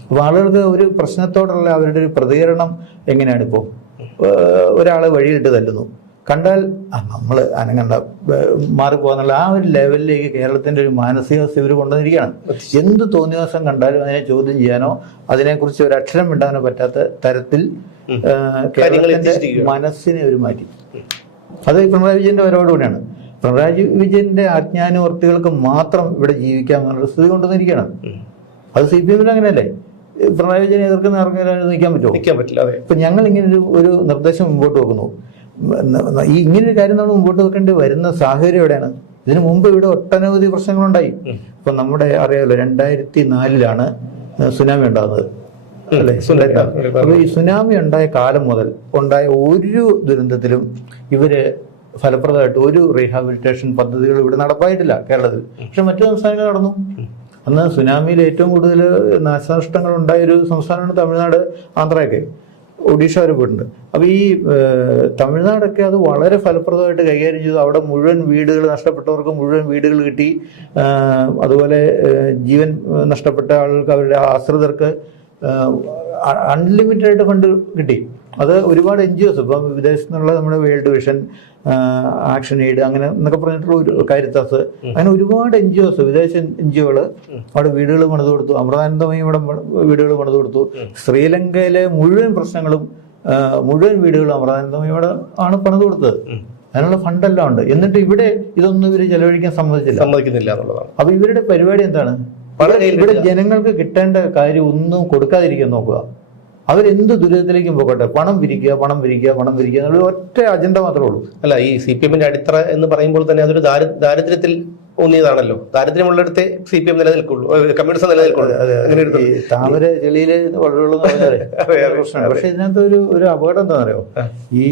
അപ്പൊ ആളുകൾക്ക് ഒരു പ്രശ്നത്തോടുള്ള അവരുടെ ഒരു പ്രതികരണം എങ്ങനെയാണ്? ഇപ്പോൾ ഒരാളെ വഴിയിട്ട് തല്ലുന്നു, കണ്ടാൽ നമ്മൾ അനങ്ങണ്ട, മാറിപ്പോകാന്നുള്ള ആ ഒരു ലെവലിലേക്ക് കേരളത്തിന്റെ ഒരു മാനസികാവസ്ഥ ഇവർ കൊണ്ടുവന്നിരിക്കുകയാണ്. എന്ത് തോന്നിയവസം കണ്ടാലും അതിനെ ചോദ്യം ചെയ്യാനോ അതിനെക്കുറിച്ച് ഒരു അക്ഷരം മിണ്ടാനോ പറ്റാത്ത തരത്തിൽ കേരളത്തിന്റെ മനസ്സിനെ ഒരു മാറ്റി. അത് പിണറായി വിജയന്റെ വരവോടുകൂടിയാണ്. പിണറായി വിജയന്റെ ആജ്ഞാനുവർത്തികൾക്ക് മാത്രം ഇവിടെ ജീവിക്കാമെന്നുള്ള സ്ഥിതി കൊണ്ടുവന്നിരിക്കുകയാണ്. അത് CPM അങ്ങനെയല്ലേ? പിണറായി വിജയനെ എതിർക്കുന്ന ആർക്കെങ്കിലും നിൽക്കാൻ പറ്റില്ല. ഇപ്പൊ ഞങ്ങൾ ഇങ്ങനെ ഒരു നിർദ്ദേശം മുമ്പോട്ട് വെക്കുന്നു. ഇങ്ങനൊരു കാര്യം നമ്മൾ മുമ്പോട്ട് വെക്കേണ്ടി വരുന്ന സാഹചര്യം എവിടെയാണ്? ഇതിനു മുമ്പ് ഇവിടെ ഒട്ടനവധി പ്രശ്നങ്ങളുണ്ടായി. ഇപ്പൊ നമ്മുടെ അറിയാമല്ലോ, 2004 സുനാമി ഉണ്ടാകുന്നത് അല്ലേ? അപ്പൊ ഈ സുനാമി ഉണ്ടായ കാലം മുതൽ ഉണ്ടായ ഒരു ദുരന്തത്തിലും ഇവര് ഫലപ്രദമായിട്ട് ഒരു റീഹാബിലിറ്റേഷൻ പദ്ധതികൾ ഇവിടെ നടപ്പായിട്ടില്ല കേരളത്തിൽ. പക്ഷെ മറ്റു സംസ്ഥാനങ്ങൾ നടന്നു. അന്ന് സുനാമിയിൽ ഏറ്റവും കൂടുതൽ നാശനഷ്ടങ്ങൾ ഉണ്ടായ ഒരു സംസ്ഥാനമാണ് തമിഴ്നാട്, ആന്ധ്രയൊക്കെ. ഒഡീഷ വരെ പോയിട്ടുണ്ട്. അപ്പോൾ ഈ തമിഴ്നാടൊക്കെ അത് വളരെ ഫലപ്രദമായിട്ട് കൈകാര്യം ചെയ്തു. അവിടെ മുഴുവൻ വീടുകൾ നഷ്ടപ്പെട്ടവർക്ക് മുഴുവൻ വീടുകൾ കിട്ടി. അതുപോലെ ജീവൻ നഷ്ടപ്പെട്ട ആളുകൾക്ക്, അവരുടെ ആശ്രിതർക്ക് അൺലിമിറ്റഡ് ആയിട്ട് ഫണ്ട് കിട്ടി. അത് ഒരുപാട് NGOs, ഇപ്പം വിദേശത്തു നിന്നുള്ള നമ്മുടെ വേൾഡ് വിഷൻ, ആക്ഷൻ എയ്ഡ്, അങ്ങനെ എന്നൊക്കെ പറഞ്ഞിട്ടുള്ള ഒരു കാരിത്താസ്, അങ്ങനെ ഒരുപാട് NGOs, വിദേശ NGOകൾ അവിടെ വീടുകൾ പണിതു കൊടുത്തു. അമൃതാനന്ദമയി ഇവിടെ വീടുകൾ പണിതു കൊടുത്തു. ശ്രീലങ്കയിലെ മുഴുവൻ പ്രശ്നങ്ങളും മുഴുവൻ വീടുകളും അമൃതാനന്ദമയോടെ ആണ് പണിതു കൊടുത്തത്. അതിനുള്ള ഫണ്ടെല്ലാം ഉണ്ട്. എന്നിട്ട് ഇവിടെ ഇതൊന്നും ഇവർ ചെലവഴിക്കാൻ സമ്മതിക്കുന്നില്ല എന്നുള്ളതാണ്. അപ്പൊ ഇവരുടെ പരിപാടി എന്താണ്? ഇവിടെ ജനങ്ങൾക്ക് കിട്ടേണ്ട കാര്യം ഒന്നും കൊടുക്കാതിരിക്കാൻ നോക്കുക. അവരെന്ത് ദുരിതത്തിലേക്കും പോകട്ടെ, പണം പിരിക്കുക എന്നുള്ള ഒറ്റ അജണ്ട മാത്രമേ ഉള്ളൂ. അല്ല, ഈ CPM അടിത്തറ എന്ന് പറയുമ്പോൾ തന്നെ അതൊരു ദാരിദ്ര്യത്തിൽ ഊന്നിയതാണല്ലോ. ദാരിദ്ര്യമുള്ളിടത്തെ CPM നിലനിൽക്കുള്ളൂ, കമ്മ്യൂണിസം നിലനിൽക്കുള്ളൂ. താമര ചെളിയില് വളരുള്ളൂ പ്രശ്നമാണ്. പക്ഷെ ഇതിനകത്ത് ഒരു അപകടം എന്താണെന്നറിയോ? ഈ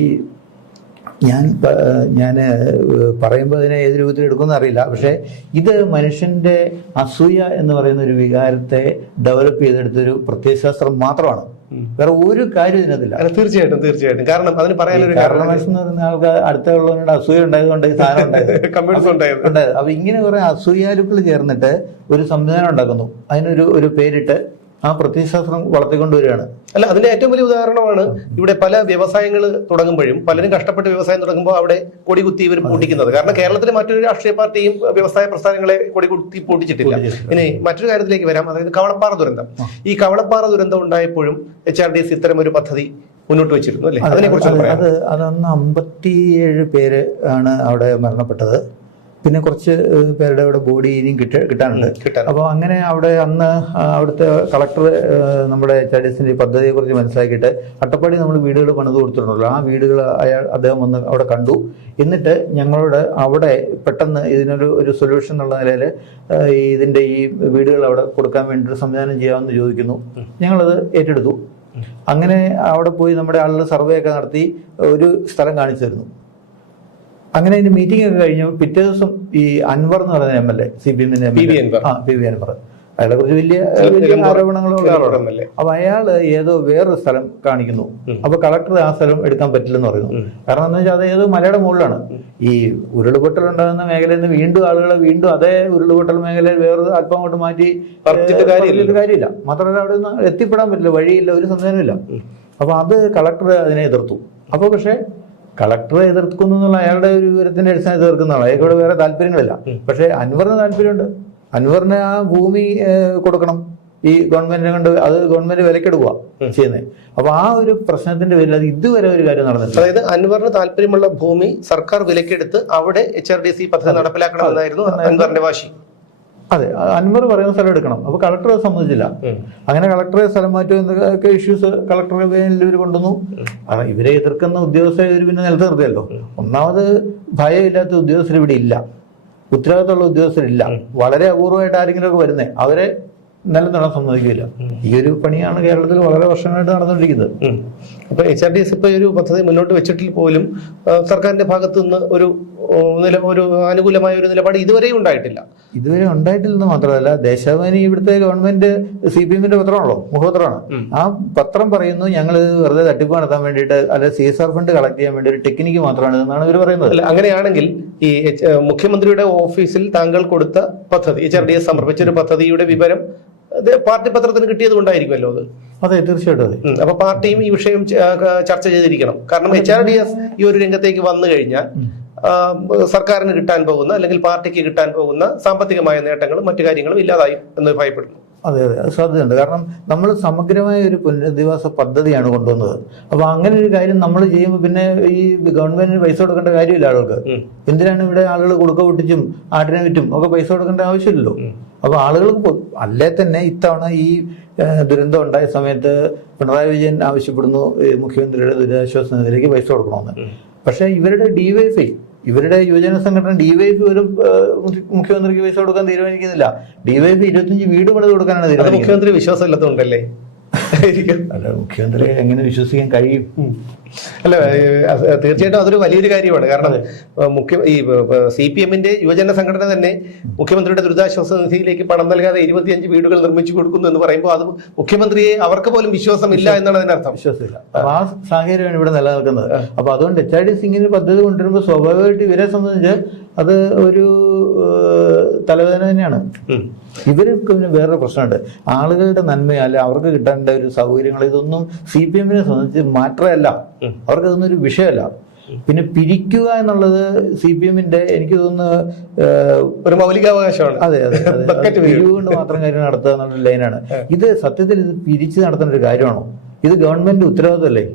ഞാൻ പറയുമ്പോൾ അതിനെ ഏത് രൂപത്തിൽ എടുക്കുമെന്ന് അറിയില്ല. പക്ഷെ ഇത് മനുഷ്യന്റെ അസൂയ എന്ന് പറയുന്ന ഒരു വികാരത്തെ ഡെവലപ്പ് ചെയ്തെടുത്തൊരു പ്രത്യയശാസ്ത്രം മാത്രമാണ്. വേറെ ഒരു കാര്യം ഇതിനകത്തില്ല. തീർച്ചയായിട്ടും. കാരണം അതിന് പറയാനൊരു കാരണം എന്ന് പറയുന്ന ആൾക്ക് അടുത്തുള്ളവരുടെ അസൂയ ഉണ്ടായതുകൊണ്ട് ഈ സാധനം ഉണ്ടായത്. അപ്പൊ ഇങ്ങനെ കുറെ അസൂയാലുക്കൾ ചേർന്നിട്ട് ഒരു സംവിധാനം ഉണ്ടാക്കുന്നു. അതിനൊരു പേരിട്ട് ആ പ്രത്യയശാസ്ത്രം വളർത്തിക്കൊണ്ടുവരികയാണ്. അല്ല, അതിന്റെ ഏറ്റവും വലിയ ഉദാഹരണമാണ് ഇവിടെ പല വ്യവസായങ്ങൾ തുടങ്ങുമ്പോഴും പലരും കഷ്ടപ്പെട്ട് വ്യവസായം തുടങ്ങുമ്പോൾ അവിടെ കൊടികുത്തി ഇവർ പൂട്ടിക്കുന്നത്. കാരണം കേരളത്തിലെ മറ്റൊരു രാഷ്ട്രീയ പാർട്ടിയും വ്യവസായ പ്രസ്ഥാനങ്ങളെ കൊടികുത്തി പൂട്ടിച്ചിട്ടില്ല. ഇനി മറ്റൊരു കാര്യത്തിലേക്ക് വരാം, അതായത് കവളപ്പാറ ദുരന്തം. ഈ കവളപ്പാറ ദുരന്തം ഉണ്ടായപ്പോഴും HRDS ഇത്തരം ഒരു പദ്ധതി മുന്നോട്ട് വെച്ചിരുന്നു അല്ലേ? അതിനെക്കുറിച്ച് അതൊന്ന് 57 പേര് ആണ് അവിടെ മരണപ്പെട്ടത്. പിന്നെ കുറച്ച് പേരുടെ അവിടെ ബോഡി ഇനിയും കിട്ടാനുണ്ട്. അപ്പോൾ അങ്ങനെ അവിടെ അന്ന് അവിടുത്തെ കളക്ടർ നമ്മുടെ HRDSന്റെ പദ്ധതിയെ കുറിച്ച് മനസ്സിലാക്കിയിട്ട് അട്ടപ്പാടി നമ്മൾ വീടുകൾ പണിത് കൊടുത്തിട്ടുണ്ടല്ലോ, ആ വീടുകൾ അദ്ദേഹം വന്ന് അവിടെ കണ്ടു. എന്നിട്ട് ഞങ്ങളോട് അവിടെ പെട്ടെന്ന് ഇതിനൊരു സൊല്യൂഷൻ എന്നുള്ള നിലയിൽ ഇതിന്റെ ഈ വീടുകൾ അവിടെ കൊടുക്കാൻ വേണ്ടി ഒരു സംവിധാനം ചെയ്യാമെന്ന് ചോദിക്കുന്നു. ഞങ്ങളത് ഏറ്റെടുത്തു. അങ്ങനെ അവിടെ പോയി നമ്മുടെ ആളുകൾ സർവേ ഒക്കെ നടത്തി ഒരു സ്ഥലം കാണിച്ചു തരുന്നു. അങ്ങനെ അതിന്റെ മീറ്റിംഗ് ഒക്കെ കഴിഞ്ഞു. പിറ്റേ ദിവസം ഈ അൻവർ എന്ന് പറയുന്ന MLA, CPMന്റെ PV അൻവർ, അയാളെ കുറിച്ച് വലിയ ആരോപണങ്ങളുള്ള ആളാണ്. അപ്പൊ അയാള് ഏതോ വേറൊരു സ്ഥലം കാണിക്കുന്നു. അപ്പൊ കളക്ടർ ആ സ്ഥലം എടുക്കാൻ പറ്റില്ലെന്ന് പറയുന്നു. കാരണം എന്താ വെച്ചാൽ അത് ഏതോ മലയുടെ മുകളിലാണ്. ഈ ഉരുൾപൊട്ടൽ ഉണ്ടാകുന്ന മേഖലയിൽ നിന്ന് വീണ്ടും ആളുകളെ വീണ്ടും അതേ ഉരുൾപൊട്ടൽ മേഖലയിൽ വേറൊരു അല്പം അങ്ങോട്ട് മാറ്റി കാര്യമില്ല. മാത്രമല്ല അവിടെ നിന്ന് എത്തിപ്പെടാൻ പറ്റില്ല, വഴിയില്ല, ഒരു സംവിധാനമില്ല. അപ്പൊ അത് കളക്ടർ അതിനെ എതിർത്തു. അപ്പൊ പക്ഷെ കളക്ടറെ എതിർക്കുന്നു എന്നുള്ള അയാളുടെ ഒരു വിവരത്തിന്റെ അടിസ്ഥാനത്തിൽ എതിർക്കുന്നതാണ്. അയാൾക്ക് ഇവിടെ വേറെ താല്പര്യങ്ങളില്ല. പക്ഷെ അൻവറിന് താല്പര്യമുണ്ട്. അൻവറിന് ആ ഭൂമി കൊടുക്കണം ഈ ഗവൺമെന്റിനെ കൊണ്ട്. അത് ഗവൺമെന്റ് വിലക്കെടുക്കുക ചെയ്യുന്നത്. അപ്പൊ ആ ഒരു പ്രശ്നത്തിന്റെ പേരിൽ അത് ഇതുവരെ ഒരു കാര്യം നടന്നിട്ടില്ല. അതായത് അൻവറിന് താല്പര്യമുള്ള ഭൂമി സർക്കാർ വിലക്കെടുത്ത് അവിടെ HRDS പദ്ധതി നടപ്പിലാക്കണമെന്നായിരുന്നു അൻവറിന്റെ വാശി. അതെ, അൻവർ പറയുന്ന സ്ഥലം എടുക്കണം. അപ്പൊ കളക്ടറെ സമ്മതിച്ചില്ല. അങ്ങനെ കളക്ടറെ സ്ഥലം മാറ്റും എന്നൊക്കെ ഇഷ്യൂസ് കളക്ടറെ ഇവർ കൊണ്ടുവന്നു. കാരണം ഇവരെ എതിർക്കുന്ന ഉദ്യോഗസ്ഥരെ ഇവർ പിന്നെ നിലത്ത് നിർത്തിയല്ലോ. ഒന്നാമത് ഭയമില്ലാത്ത ഉദ്യോഗസ്ഥർ ഇവിടെ ഇല്ല, ഉത്തരവാദിത്തമുള്ള ഉദ്യോഗസ്ഥരില്ല. വളരെ അപൂർവമായിട്ട് ആരെങ്കിലും ഒക്കെ വരുന്നേ, അവരെ നിലനിർത്താൻ സമ്മതിക്കില്ല. ഈ ഒരു പണിയാണ് കേരളത്തിൽ വളരെ വർഷങ്ങളായിട്ട് നടന്നുകൊണ്ടിരിക്കുന്നത്. അപ്പൊ HRDS ഇപ്പൊ ഒരു പദ്ധതി മുന്നോട്ട് വെച്ചിട്ടിൽ പോലും സർക്കാരിന്റെ ഭാഗത്തു നിന്ന് ഒരു അനുകൂലമായ ഒരു നിലപാട് ഇതുവരെ ഉണ്ടായിട്ടില്ലെന്ന് മാത്രമല്ല, ദേശാഭിമാനി ഇവിടുത്തെ ഗവൺമെന്റ് CPMന്റെ പത്രമാണല്ലോ, മുഖപത്രമാണ്. ആ പത്രം പറയുന്നു ഞങ്ങൾ വെറുതെ തട്ടിപ്പ് നടത്താൻ വേണ്ടിയിട്ട് അല്ലെ CSR ഫണ്ട് കളക്ട് ചെയ്യാൻ വേണ്ടി ഒരു ടെക്നിക്ക് മാത്രമാണ് എന്നാണ് ഇവർ പറയുന്നത്. അങ്ങനെയാണെങ്കിൽ ഈ മുഖ്യമന്ത്രിയുടെ ഓഫീസിൽ താങ്കൾ കൊടുത്ത പദ്ധതി, HRDS സമർപ്പിച്ച ഒരു പദ്ധതിയുടെ വിവരം പാർട്ടി പത്രത്തിന് കിട്ടിയത് കൊണ്ടായിരിക്കുമല്ലോ അത്. അതെ, തീർച്ചയായിട്ടും അതെ. അപ്പൊ പാർട്ടിയും ഈ വിഷയം ചർച്ച ചെയ്തിരിക്കണം. കാരണം HRDS ഈ ഒരു രംഗത്തേക്ക് വന്നു കഴിഞ്ഞാൽ സർക്കാരിന് കിട്ടാൻ പോകുന്ന അല്ലെങ്കിൽ പാർട്ടിക്ക് കിട്ടാൻ പോകുന്ന സാമ്പത്തികമായ നേട്ടങ്ങളും മറ്റു കാര്യങ്ങളും ഇല്ലാതായി എന്ന് ഭയപ്പെടുന്നു. അതെ, അത് സാധ്യതയുണ്ട്. കാരണം നമ്മൾ സമഗ്രമായ ഒരു പുനരധിവാസ പദ്ധതിയാണ് കൊണ്ടുവന്നത്. അപ്പൊ അങ്ങനെ ഒരു കാര്യം നമ്മൾ ചെയ്യുമ്പോൾ പിന്നെ ഈ ഗവൺമെന്റിന് പൈസ കൊടുക്കേണ്ട കാര്യമില്ല ആളുകൾക്ക്. എന്തിനാണ് ഇവിടെ ആളുകൾ കുടുക്ക പൊട്ടിച്ചും ആട്ടിനെ വിറ്റും ഒക്കെ പൈസ കൊടുക്കേണ്ട ആവശ്യമില്ലല്ലോ. അപ്പൊ ആളുകൾക്ക് അല്ലേ തന്നെ ഇത്തവണ ഈ ദുരന്തം ഉണ്ടായ സമയത്ത് പിണറായി വിജയൻ ആവശ്യപ്പെടുന്നു മുഖ്യമന്ത്രിയുടെ ദുരിതാശ്വാസ നിധിയിലേക്ക് പൈസ കൊടുക്കണമെന്ന്. പക്ഷെ ഇവരുടെ DYFI, ഇവരുടെ യുവജന സംഘടന DYFI ഒരു മുഖ്യമന്ത്രിക്ക് പൈസ കൊടുക്കാൻ തീരുമാനിക്കുന്നില്ല. DYFI 25 വീട് പണിത് കൊടുക്കാനാണ് തീരുമാനിക്കുന്നത്. മുഖ്യമന്ത്രി വിശ്വാസമില്ലാത്തതുകൊണ്ടല്ലേ? അല്ല, മുഖ്യമന്ത്രി എങ്ങനെ വിശ്വസിക്കാൻ കഴിയും? അല്ല, തീർച്ചയായിട്ടും അതൊരു വലിയൊരു കാര്യമാണ്. കാരണം CPM-ന്റെ യുവജന സംഘടന തന്നെ മുഖ്യമന്ത്രിയുടെ ദുരിതാശ്വാസ നിധിയിലേക്ക് പണം നൽകാതെ 25 വീടുകൾ നിർമ്മിച്ചു കൊടുക്കുന്നു എന്ന് പറയുമ്പോൾ അത് മുഖ്യമന്ത്രിയെ അവർക്ക് പോലും വിശ്വാസമില്ല എന്നാണ് അതിന്റെ അർത്ഥം. വിശ്വാസമില്ല. അപ്പൊ ആ സാഹചര്യമാണ് ഇവിടെ നിലനിൽക്കുന്നത്. അപ്പൊ അതുകൊണ്ട് HRD ഇങ്ങനെ പദ്ധതി കൊണ്ടുവരുമ്പോൾ സ്വാഭാവികമായിട്ട് ഇവരെ സംബന്ധിച്ച് അത് ഒരു തലവേദന തന്നെയാണ്. ഇവർക്ക് പിന്നെ വേറൊരു പ്രശ്നമുണ്ട്. ആളുകളുടെ നന്മയല്ല, അവർക്ക് കിട്ടേണ്ട ഒരു സൗകര്യങ്ങൾ, ഇതൊന്നും CPM-നെ സംബന്ധിച്ച് മാറ്ററല്ല, അവർക്ക് ഇതൊന്നും ഒരു വിഷയമല്ല. പിന്നെ പിരിക്കുക എന്നുള്ളത് CPM-ന്റെ എനിക്ക് തോന്നുന്നു ഒരു മൗലികാവകാശമാണ്. അതെ അതെ പിരിവുകൊണ്ട് മാത്രം കാര്യം നടത്തുക എന്നുള്ള ലൈനാണ്. ഇത് സത്യത്തിൽ ഇത് പിരിച്ചു നടത്തേണ്ട ഒരു കാര്യമാണോ? ഇത് ഗവൺമെന്റ് ഉത്തരവാദിത്തമല്ലേ?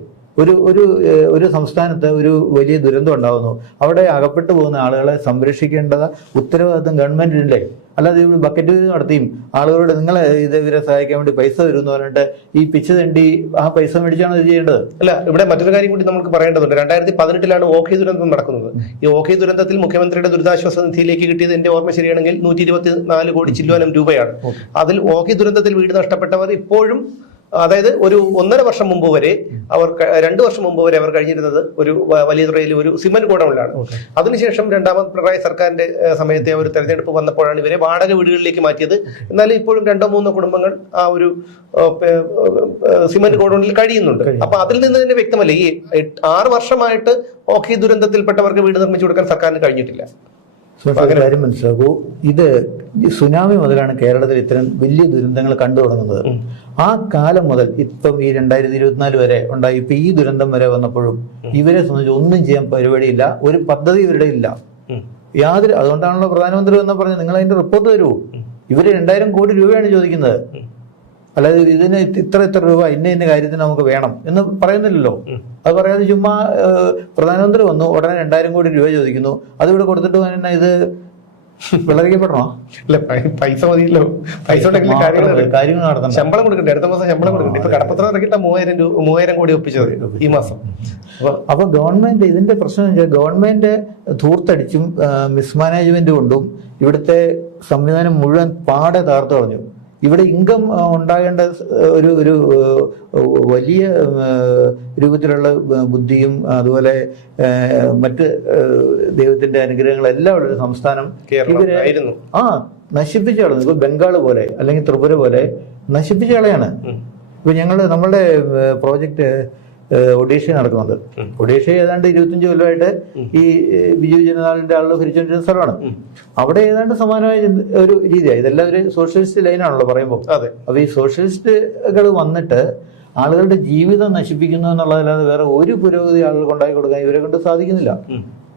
ഒരു സംസ്ഥാനത്ത് ഒരു വലിയ ദുരന്തം ഉണ്ടാകുന്നു, അവിടെ അകപ്പെട്ടു പോകുന്ന ആളുകളെ സംരക്ഷിക്കേണ്ടത് ഉത്തരവാദിത്തം ഗവൺമെന്റിനല്ലേ? അല്ലാതെ ഇവിടെ ബക്കറ്റ് നടത്തിയും ആളുകളോട് നിങ്ങളെ ഇവരെ സഹായിക്കാൻ വേണ്ടി പൈസ വരും എന്ന് പറഞ്ഞിട്ട് ഈ പിച്ച് തണ്ടി ആ പൈസ മേടിച്ചാണ് ഇത് ചെയ്യേണ്ടത്. അല്ല, ഇവിടെ മറ്റൊരു കാര്യം കൂടി നമുക്ക് പറയേണ്ടതുണ്ട്. 2018 ഓഖി ദുരന്തം നടക്കുന്നത്. ഈ ഓഖി ദുരന്തത്തിൽ മുഖ്യമന്ത്രിയുടെ ദുരിതാശ്വാസ നിധിയിലേക്ക് കിട്ടിയത് എന്റെ ഓർമ്മ ശരിയാണെങ്കിൽ 124 കോടി ചില്ലുവാനം രൂപയാണ്. അതിൽ ഓഖി ദുരന്തത്തിൽ വീട് നഷ്ടപ്പെട്ടവർ ഇപ്പോഴും, അതായത് ഒരു 1.5 വർഷം മുമ്പ് വരെ 2 വർഷം മുമ്പ് വരെ അവർ കഴിഞ്ഞിരുന്നത് ഒരു വലിയ തുറയിൽ ഒരു സിമന്റ് ഗോഡൌണിലാണ്. അതിനുശേഷം രണ്ടാമത് പിണറായി സർക്കാരിന്റെ സമയത്തെ ഒരു തെരഞ്ഞെടുപ്പ് വന്നപ്പോഴാണ് ഇവരെ വാടക വീടുകളിലേക്ക് മാറ്റിയത്. എന്നാൽ ഇപ്പോഴും 2-3 കുടുംബങ്ങൾ ആ ഒരു സിമന്റ് ഗോഡൌണിൽ കഴിയുന്നുണ്ട്. അപ്പൊ അതിൽ നിന്ന് തന്നെ വ്യക്തമല്ല, ഈ 6 വർഷമായിട്ട് ഓഖി ദുരന്തത്തിൽപ്പെട്ടവർക്ക് വീട് നിർമ്മിച്ചു കൊടുക്കാൻ സർക്കാരിന് കഴിഞ്ഞിട്ടില്ല. കാര്യം മനസ്സിലാക്കൂ, ഇത് സുനാമി മുതലാണ് കേരളത്തിൽ ഇത്തരം വലിയ ദുരന്തങ്ങൾ കണ്ടു തുടങ്ങുന്നത്. ആ കാലം മുതൽ ഇപ്പം ഈ 2024 വരെ ഉണ്ടായി, ഇപ്പൊ ഈ ദുരന്തം വരെ വന്നപ്പോഴും ഇവരെ സംബന്ധിച്ച് ഒന്നും ചെയ്യാൻ പരിപാടിയില്ല, ഒരു പദ്ധതി ഇവരുടെ ഇല്ല യാതൊരു. അതുകൊണ്ടാണല്ലോ പ്രധാനമന്ത്രി വന്ന് പറഞ്ഞത് നിങ്ങൾ അതിന്റെ റിപ്പോർട്ട് തരൂ. ഇവര് 2000 കോടി രൂപയാണ് ചോദിക്കുന്നത്, അല്ലാതെ ഇതിന് ഇത്ര രൂപ ഇന്ന കാര്യത്തിന് നമുക്ക് വേണം എന്ന് പറയുന്നില്ലല്ലോ. അത് പറയാതെ ചുമ്മാ പ്രധാനമന്ത്രി വന്നു ഉടനെ 2000 കോടി രൂപ ചോദിക്കുന്നു, അതിവിടെ കൊടുത്തിട്ട് തന്നെ ഇത് വിളറിക്കപ്പെടണോ? അല്ല, പൈസ മതിയല്ലോ, പൈസ കാര്യങ്ങൾ നടത്തണം. ശമ്പളം കൊടുക്കണ്ടേ? അടുത്ത മാസം ശമ്പളം കൊടുക്കണ്ടേ? ഇപ്പൊ കടപ്പത്രം ഇറക്കിട്ട 3000 കോടി ഒപ്പിച്ചത് ഈ മാസം. അപ്പൊ ഗവൺമെന്റ് ഇതിന്റെ പ്രശ്നം വെച്ചാൽ ഗവൺമെന്റ് ധൂർത്തടിച്ചും മിസ്മാനേജ്മെന്റ് കൊണ്ടും ഇവിടുത്തെ സംവിധാനം മുഴുവൻ പാടെ താർത്തു കളഞ്ഞു. ഇവിടെ ഇൻകം ഉണ്ടാകേണ്ട ഒരു വലിയ രൂപത്തിലുള്ള ബുദ്ധിയും അതുപോലെ മറ്റ് ദൈവത്തിന്റെ അനുഗ്രഹങ്ങളെല്ലാം ഉള്ള ഒരു സംസ്ഥാനം ഇവര് നശിപ്പിച്ചു കളഞ്ഞു. ഇപ്പൊ ബംഗാള് പോലെ അല്ലെങ്കിൽ ത്രിപുര പോലെ നശിപ്പിച്ചു കളയാണ്. ഇപ്പൊ നമ്മളുടെ പ്രോജക്റ്റ് ഒഡീഷ നടക്കുന്നുണ്ട്. ഒഡീഷ ഏതാണ്ട് 25 കൊല്ലമായിട്ട് ഈ ബിജു ജനതാദളിന്റെ ആളുകൾ ഭരിച്ചുകൊണ്ടിരുന്ന സ്ഥലമാണ്. അവിടെ ഏതാണ്ട് സമാനമായ ഒരു രീതിയാണ്. ഇതെല്ലാം ഒരു സോഷ്യലിസ്റ്റ് ലൈനാണല്ലോ പറയുമ്പോൾ. അപ്പൊ ഈ സോഷ്യലിസ്റ്റുകൾ വന്നിട്ട് ആളുകളുടെ ജീവിതം നശിപ്പിക്കുന്നു എന്നുള്ളതല്ലാതെ വേറെ ഒരു പുരോഗതി ആളുകൾക്ക് ഉണ്ടാക്കി കൊടുക്കാൻ ഇവരെ കൊണ്ട് സാധിക്കുന്നില്ല.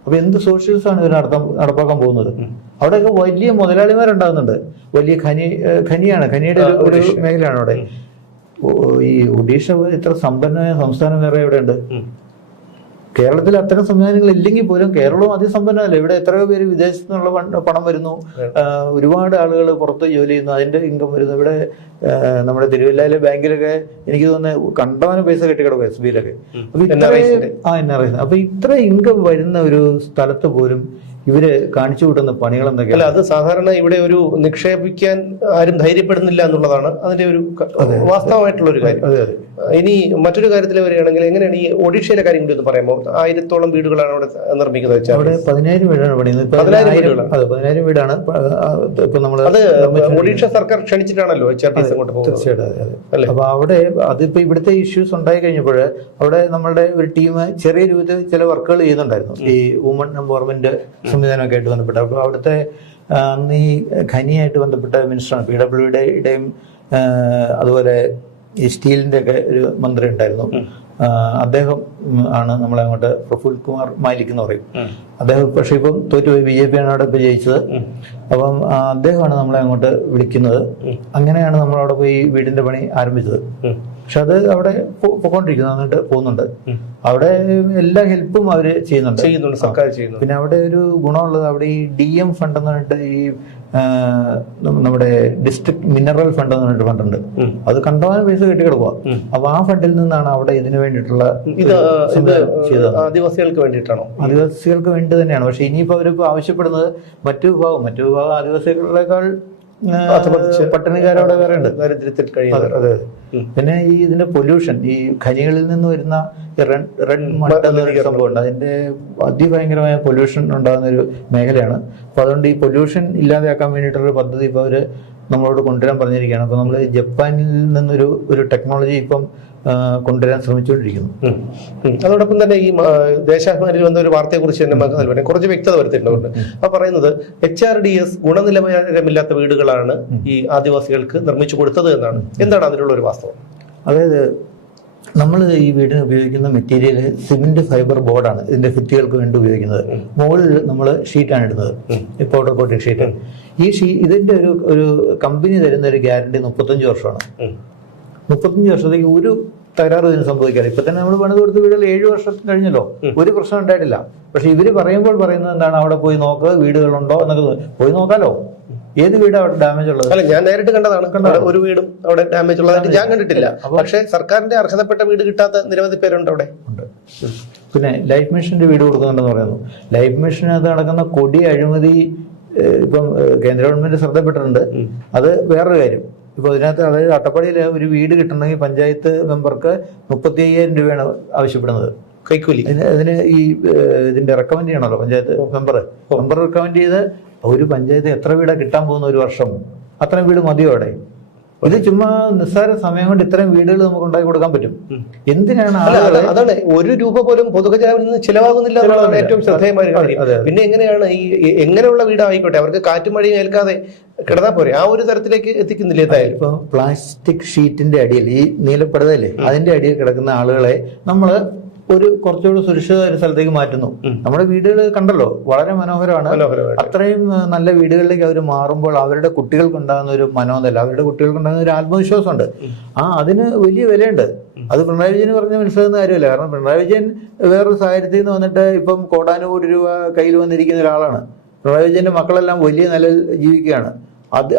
അപ്പൊ എന്ത് സോഷ്യലിസ്റ്റ് ആണ് ഇവർ നടപ്പാക്കാൻ പോകുന്നത്? അവിടെയൊക്കെ വലിയ മുതലാളിമാരുണ്ടാകുന്നുണ്ട്. വലിയ ഖനിയാണ്, ഖനിയുടെ ഒരു മേഖലയാണ് അവിടെ. ഈ ഒഡീഷ ഇത്ര സമ്പന്നമായ സംസ്ഥാനം വേറെ എവിടെയുണ്ട്? കേരളത്തിൽ അത്തരം സംവിധാനങ്ങൾ ഇല്ലെങ്കിൽ പോലും കേരളവും അതിസമ്പന്നമല്ല. ഇവിടെ എത്രയോ പേര് വിദേശത്തു നിന്നുള്ള പണം വരുന്നു, ഒരുപാട് ആളുകൾ പുറത്ത് ജോലി ചെയ്യുന്നു, അതിന്റെ ഇൻകം വരുന്നു. ഇവിടെ നമ്മുടെ തിരുവല്ലയിലെ ബാങ്കിലൊക്കെ എനിക്ക് തോന്നുന്നത് കണ്ടമാനം പൈസ കെട്ടിക്കിടക്കും, SBയിലൊക്കെ. അപ്പൊ ഇത്ര ഇൻകം വരുന്ന ഒരു സ്ഥലത്ത് പോലും ഇവര് കാണിച്ചു കൂട്ടുന്ന പണികൾ എന്തൊക്കെയാണ്? അത് സാധാരണ ഇവിടെ ഒരു നിക്ഷേപിക്കാൻ ആരും ധൈര്യപ്പെടുന്നില്ല എന്നുള്ളതാണ് അതിന്റെ ഒരു വാസ്തവമായിട്ടുള്ള ഒരു കാര്യം. ഇനി മറ്റൊരു കാര്യത്തിൽ വരികയാണെങ്കിൽ എങ്ങനെയാണ് ഈ ഒഡീഷയിലെ കാര്യം കൂടി ഒന്ന് പറയുമ്പോൾ 1000-ഓളം വീടുകളാണ് അവിടെ നിർമ്മിക്കുന്നത്. അവിടെ 10,000 വീടാണ് പണിയുന്നത്. 10,000 വീടാണ് ഇപ്പൊ നമ്മള്. അത് ഒഡീഷ സർക്കാർ ക്ഷണിച്ചിട്ടാണല്ലോ HRDS അങ്ങോട്ട് പോകുന്നത്. തീർച്ചയായിട്ടും. അപ്പൊ അവിടെ അതിപ്പോ ഇവിടുത്തെ ഇഷ്യൂസ് ഉണ്ടായി കഴിഞ്ഞപ്പോൾ അവിടെ നമ്മളുടെ ഒരു ടീം ചെറിയ രൂപത്തിൽ ചില വർക്കുകൾ ചെയ്യുന്നുണ്ടായിരുന്നു, ഈ വുമൺ എംപവർമെന്റ് സംവിധാനമൊക്കെ ആയിട്ട് ബന്ധപ്പെട്ട്. അപ്പോൾ അവിടുത്തെ അന്ന് ഈ ഖനിയായിട്ട് ബന്ധപ്പെട്ട മിനിസ്റ്ററാണ്, PWDയുടെയും അതുപോലെ ഈ സ്റ്റീലിന്റെ ഒക്കെ ഒരു മന്ത്രി ഉണ്ടായിരുന്നു. അദ്ദേഹം ആണ് നമ്മളെ അങ്ങോട്ട്, പ്രഫുൽ കുമാർ മാലിക് എന്ന് പറയും അദ്ദേഹം. പക്ഷെ ഇപ്പം തോറ്റുപോയി, BJP ആണ് അവിടെ ഇപ്പൊ ജയിച്ചത്. അപ്പം അദ്ദേഹമാണ് നമ്മളെ അങ്ങോട്ട് വിളിക്കുന്നത്. അങ്ങനെയാണ് നമ്മളവിടെ പോയി വീടിന്റെ പണി ആരംഭിച്ചത്. പക്ഷെ അത് അവിടെ പോയിക്കൊണ്ടിരിക്കുന്നു, അങ്ങോട്ട് പോകുന്നുണ്ട്. അവിടെ എല്ലാ ഹെൽപ്പും അവര് ചെയ്യുന്നുണ്ട്, സർക്കാർ ചെയ്യുന്നു. പിന്നെ അവിടെ ഒരു ഗുണമുള്ളത്, അവിടെ ഈ DM ഫണ്ട് എന്ന് പറഞ്ഞിട്ട് ഈ നമ്മുടെ ഡിസ്ട്രിക്ട് മിനറൽ ഫണ്ട് എന്ന് പറഞ്ഞിട്ട് ഫണ്ടുണ്ട്. അത് കണ്ടമാനം പൈസ കെട്ടിക്കിടക്കുക. അപ്പൊ ആ ഫണ്ടിൽ നിന്നാണ് അവിടെ ഇതിനു വേണ്ടിയിട്ടുള്ള ആദിവാസികൾക്ക് വേണ്ടിയിട്ടാണോ? ആദിവാസികൾക്ക് വേണ്ടി തന്നെയാണ്. പക്ഷെ ഇനിയിപ്പോ അവരിപ്പോ ആവശ്യപ്പെടുന്നത് മറ്റു വിഭാഗം ആദിവാസികളെക്കാൾ പട്ടിണിക്കാരവിടെ വേറെ ഉണ്ട്, ദാരിദ്ര്യത്തിൽ കഴിയുന്നത്. അതെ. പിന്നെ ഈ ഇതിന്റെ പൊല്യൂഷൻ, ഈ ഖനികളിൽ നിന്ന് വരുന്ന റെഡ് മഡ് എന്നൊരു സംഭവമുണ്ട്, അതിന്റെ അതിഭയങ്കരമായ പൊല്യൂഷൻ ഉണ്ടാകുന്ന ഒരു മേഖലയാണ്. അപ്പൊ അതുകൊണ്ട് ഈ പൊല്യൂഷൻ ഇല്ലാതെയാക്കാൻ വേണ്ടിയിട്ടുള്ള പദ്ധതി ഇപ്പൊ അവര് നമ്മളോട് കൊണ്ടുവരാൻ പറഞ്ഞിരിക്കുകയാണ്. അപ്പൊ നമ്മൾ ജപ്പാനിൽ നിന്നൊരു ടെക്നോളജി ഇപ്പം കൊണ്ടുവരാൻ ശ്രമിച്ചുകൊണ്ടിരിക്കുന്നു. അതോടൊപ്പം തന്നെ ഈ ദേശാഭിമാനിയിൽ വന്ന ഒരു വാർത്തയെ കുറിച്ച് തന്നെ നമുക്ക് നൽകണം, കുറച്ച് വ്യക്തത വരുത്തിയിട്ടുണ്ട്. അപ്പൊ പറയുന്നത് HRDS ഗുണനിലവാരമില്ലാത്ത വീടുകളാണ് ഈ ആദിവാസികൾക്ക് നിർമ്മിച്ചു കൊടുത്തത് എന്നാണ്. എന്താണ് അതിനുള്ള ഒരു വാസ്തവം? അതായത് നമ്മൾ ഈ വീടിന് ഉപയോഗിക്കുന്ന മെറ്റീരിയൽ സിമെന്റ് ഫൈബർ ബോർഡാണ് ഇതിന്റെ ഭിത്തികൾക്ക് വേണ്ടി ഉപയോഗിക്കുന്നത്. മുകളിൽ നമ്മൾ ഷീറ്റാണ് ഇടുന്നത്, പൗഡർ കോട്ടിംഗ് ഷീറ്റ്. ഇതിന്റെ ഒരു കമ്പനി തരുന്ന ഒരു ഗ്യാരണ്ടി 35 വർഷമാണ്. 35 വർഷത്തേക്ക് ഒരു തകരാറ് ഇതിന് സംഭവിക്കാറ്. ഇപ്പൊ തന്നെ നമ്മൾ പണിത് കൊടുത്ത വീടുകൾ 7 വർഷം കഴിഞ്ഞല്ലോ, ഒരു പ്രശ്നം ഉണ്ടായിട്ടില്ല. പക്ഷെ ഇവര് പറയുന്നത് എന്താണ്, അവിടെ പോയി നോക്ക് വീടുകളുണ്ടോ എന്നൊക്കെ. പോയി നോക്കാലോ, ഏത് വീട് അവിടെ ഡാമേജ് ഉള്ളത്? അല്ല, ഞാൻ നേരിട്ട് കണ്ടതാണ്. ഒരു വീടും അവിടെ ഡാമേജ് ഉള്ളതായിട്ട് ഞാൻ കണ്ടിട്ടില്ല. പക്ഷെ സർക്കാരിന്റെ അർഹതപ്പെട്ട വീട് കിട്ടാത്ത നിരവധി പേരുണ്ട് അവിടെ. ഉണ്ട്. പിന്നെ ലൈഫ് മിഷന്റെ വീട് കൊടുക്കുന്നുണ്ടെന്ന് പറയുന്നു. ലൈഫ് മിഷനകത്ത് നടക്കുന്ന കൊടി അഴിമതി ഇപ്പം കേന്ദ്ര ഗവൺമെന്റ് ശ്രദ്ധപ്പെട്ടിട്ടുണ്ട്. അത് വേറൊരു കാര്യം. ഇപ്പൊ ഇതിനകത്ത് അതായത് അട്ടപ്പാടിയിൽ ഒരു വീട് കിട്ടണമെങ്കിൽ പഞ്ചായത്ത് മെമ്പർക്ക് 35,000 രൂപയാണ് ആവശ്യപ്പെടുന്നത് കൈക്കൂലി. അതിന് ഇതിന്റെ റെക്കമെൻഡ് ചെയ്യണമല്ലോ പഞ്ചായത്ത് മെമ്പർ റെക്കമെൻഡ് ചെയ്ത് ഒരു പഞ്ചായത്ത് എത്ര വീടാ കിട്ടാൻ പോകുന്ന ഒരു വർഷം? അത്രയും വീട് മതിയോ അവിടെ? ഇത് ചുമ്മാ നിസ്സാര സമയം കൊണ്ട് ഇത്രയും വീടുകൾ നമുക്ക് ഉണ്ടാക്കി കൊടുക്കാൻ പറ്റും. എന്തിനാണ് അതാണ് 1 രൂപ പോലും പൊതുഖജനാവിൽ നിന്ന് ചിലവാകുന്നില്ല എന്നുള്ളതാണ് ഏറ്റവും ശ്രദ്ധേയമായ കാര്യം. പിന്നെ എങ്ങനെയാണ് എങ്ങനെയുള്ള വീടായിക്കോട്ടെ, അവർക്ക് കാറ്റും മഴയും ഏൽക്കാതെ കിടന്നാൽ പോരെ, ആ ഒരു തരത്തിലേക്ക് എത്തിക്കുന്നില്ല. ഇപ്പൊ പ്ലാസ്റ്റിക് ഷീറ്റിന്റെ അടിയിൽ, ഈ നീലപ്പെടുതല്ലേ അതിന്റെ അടിയിൽ കിടക്കുന്ന ആളുകളെ നമ്മള് കുറച്ചുകൂടി സുരക്ഷിത ഒരു സ്ഥലത്തേക്ക് മാറ്റുന്നു. നമ്മുടെ വീടുകൾ കണ്ടല്ലോ, വളരെ മനോഹരമാണ്. അത്രയും നല്ല വീടുകളിലേക്ക് അവർ മാറുമ്പോൾ അവരുടെ കുട്ടികൾക്ക് ഉണ്ടാകുന്ന ഒരു മനോനില, അവരുടെ കുട്ടികൾക്ക് ഉണ്ടാകുന്ന ഒരു ആത്മവിശ്വാസമുണ്ട്. അതിന് വലിയ വിലയുണ്ട്. അത് പിണറായി വിജയന് പറഞ്ഞ മനസ്സിലാകുന്ന കാര്യമല്ല. കാരണം പിണറായി വിജയൻ വേറൊരു സാഹചര്യത്തിൽ നിന്ന് വന്നിട്ട് ഇപ്പം കോടാനുകോടി രൂപ കയ്യിൽ വന്നിരിക്കുന്ന ഒരാളാണ്. പിണറായി വിജയന്റെ മക്കളെല്ലാം വലിയ നിലയിൽ ജീവിക്കുകയാണ്,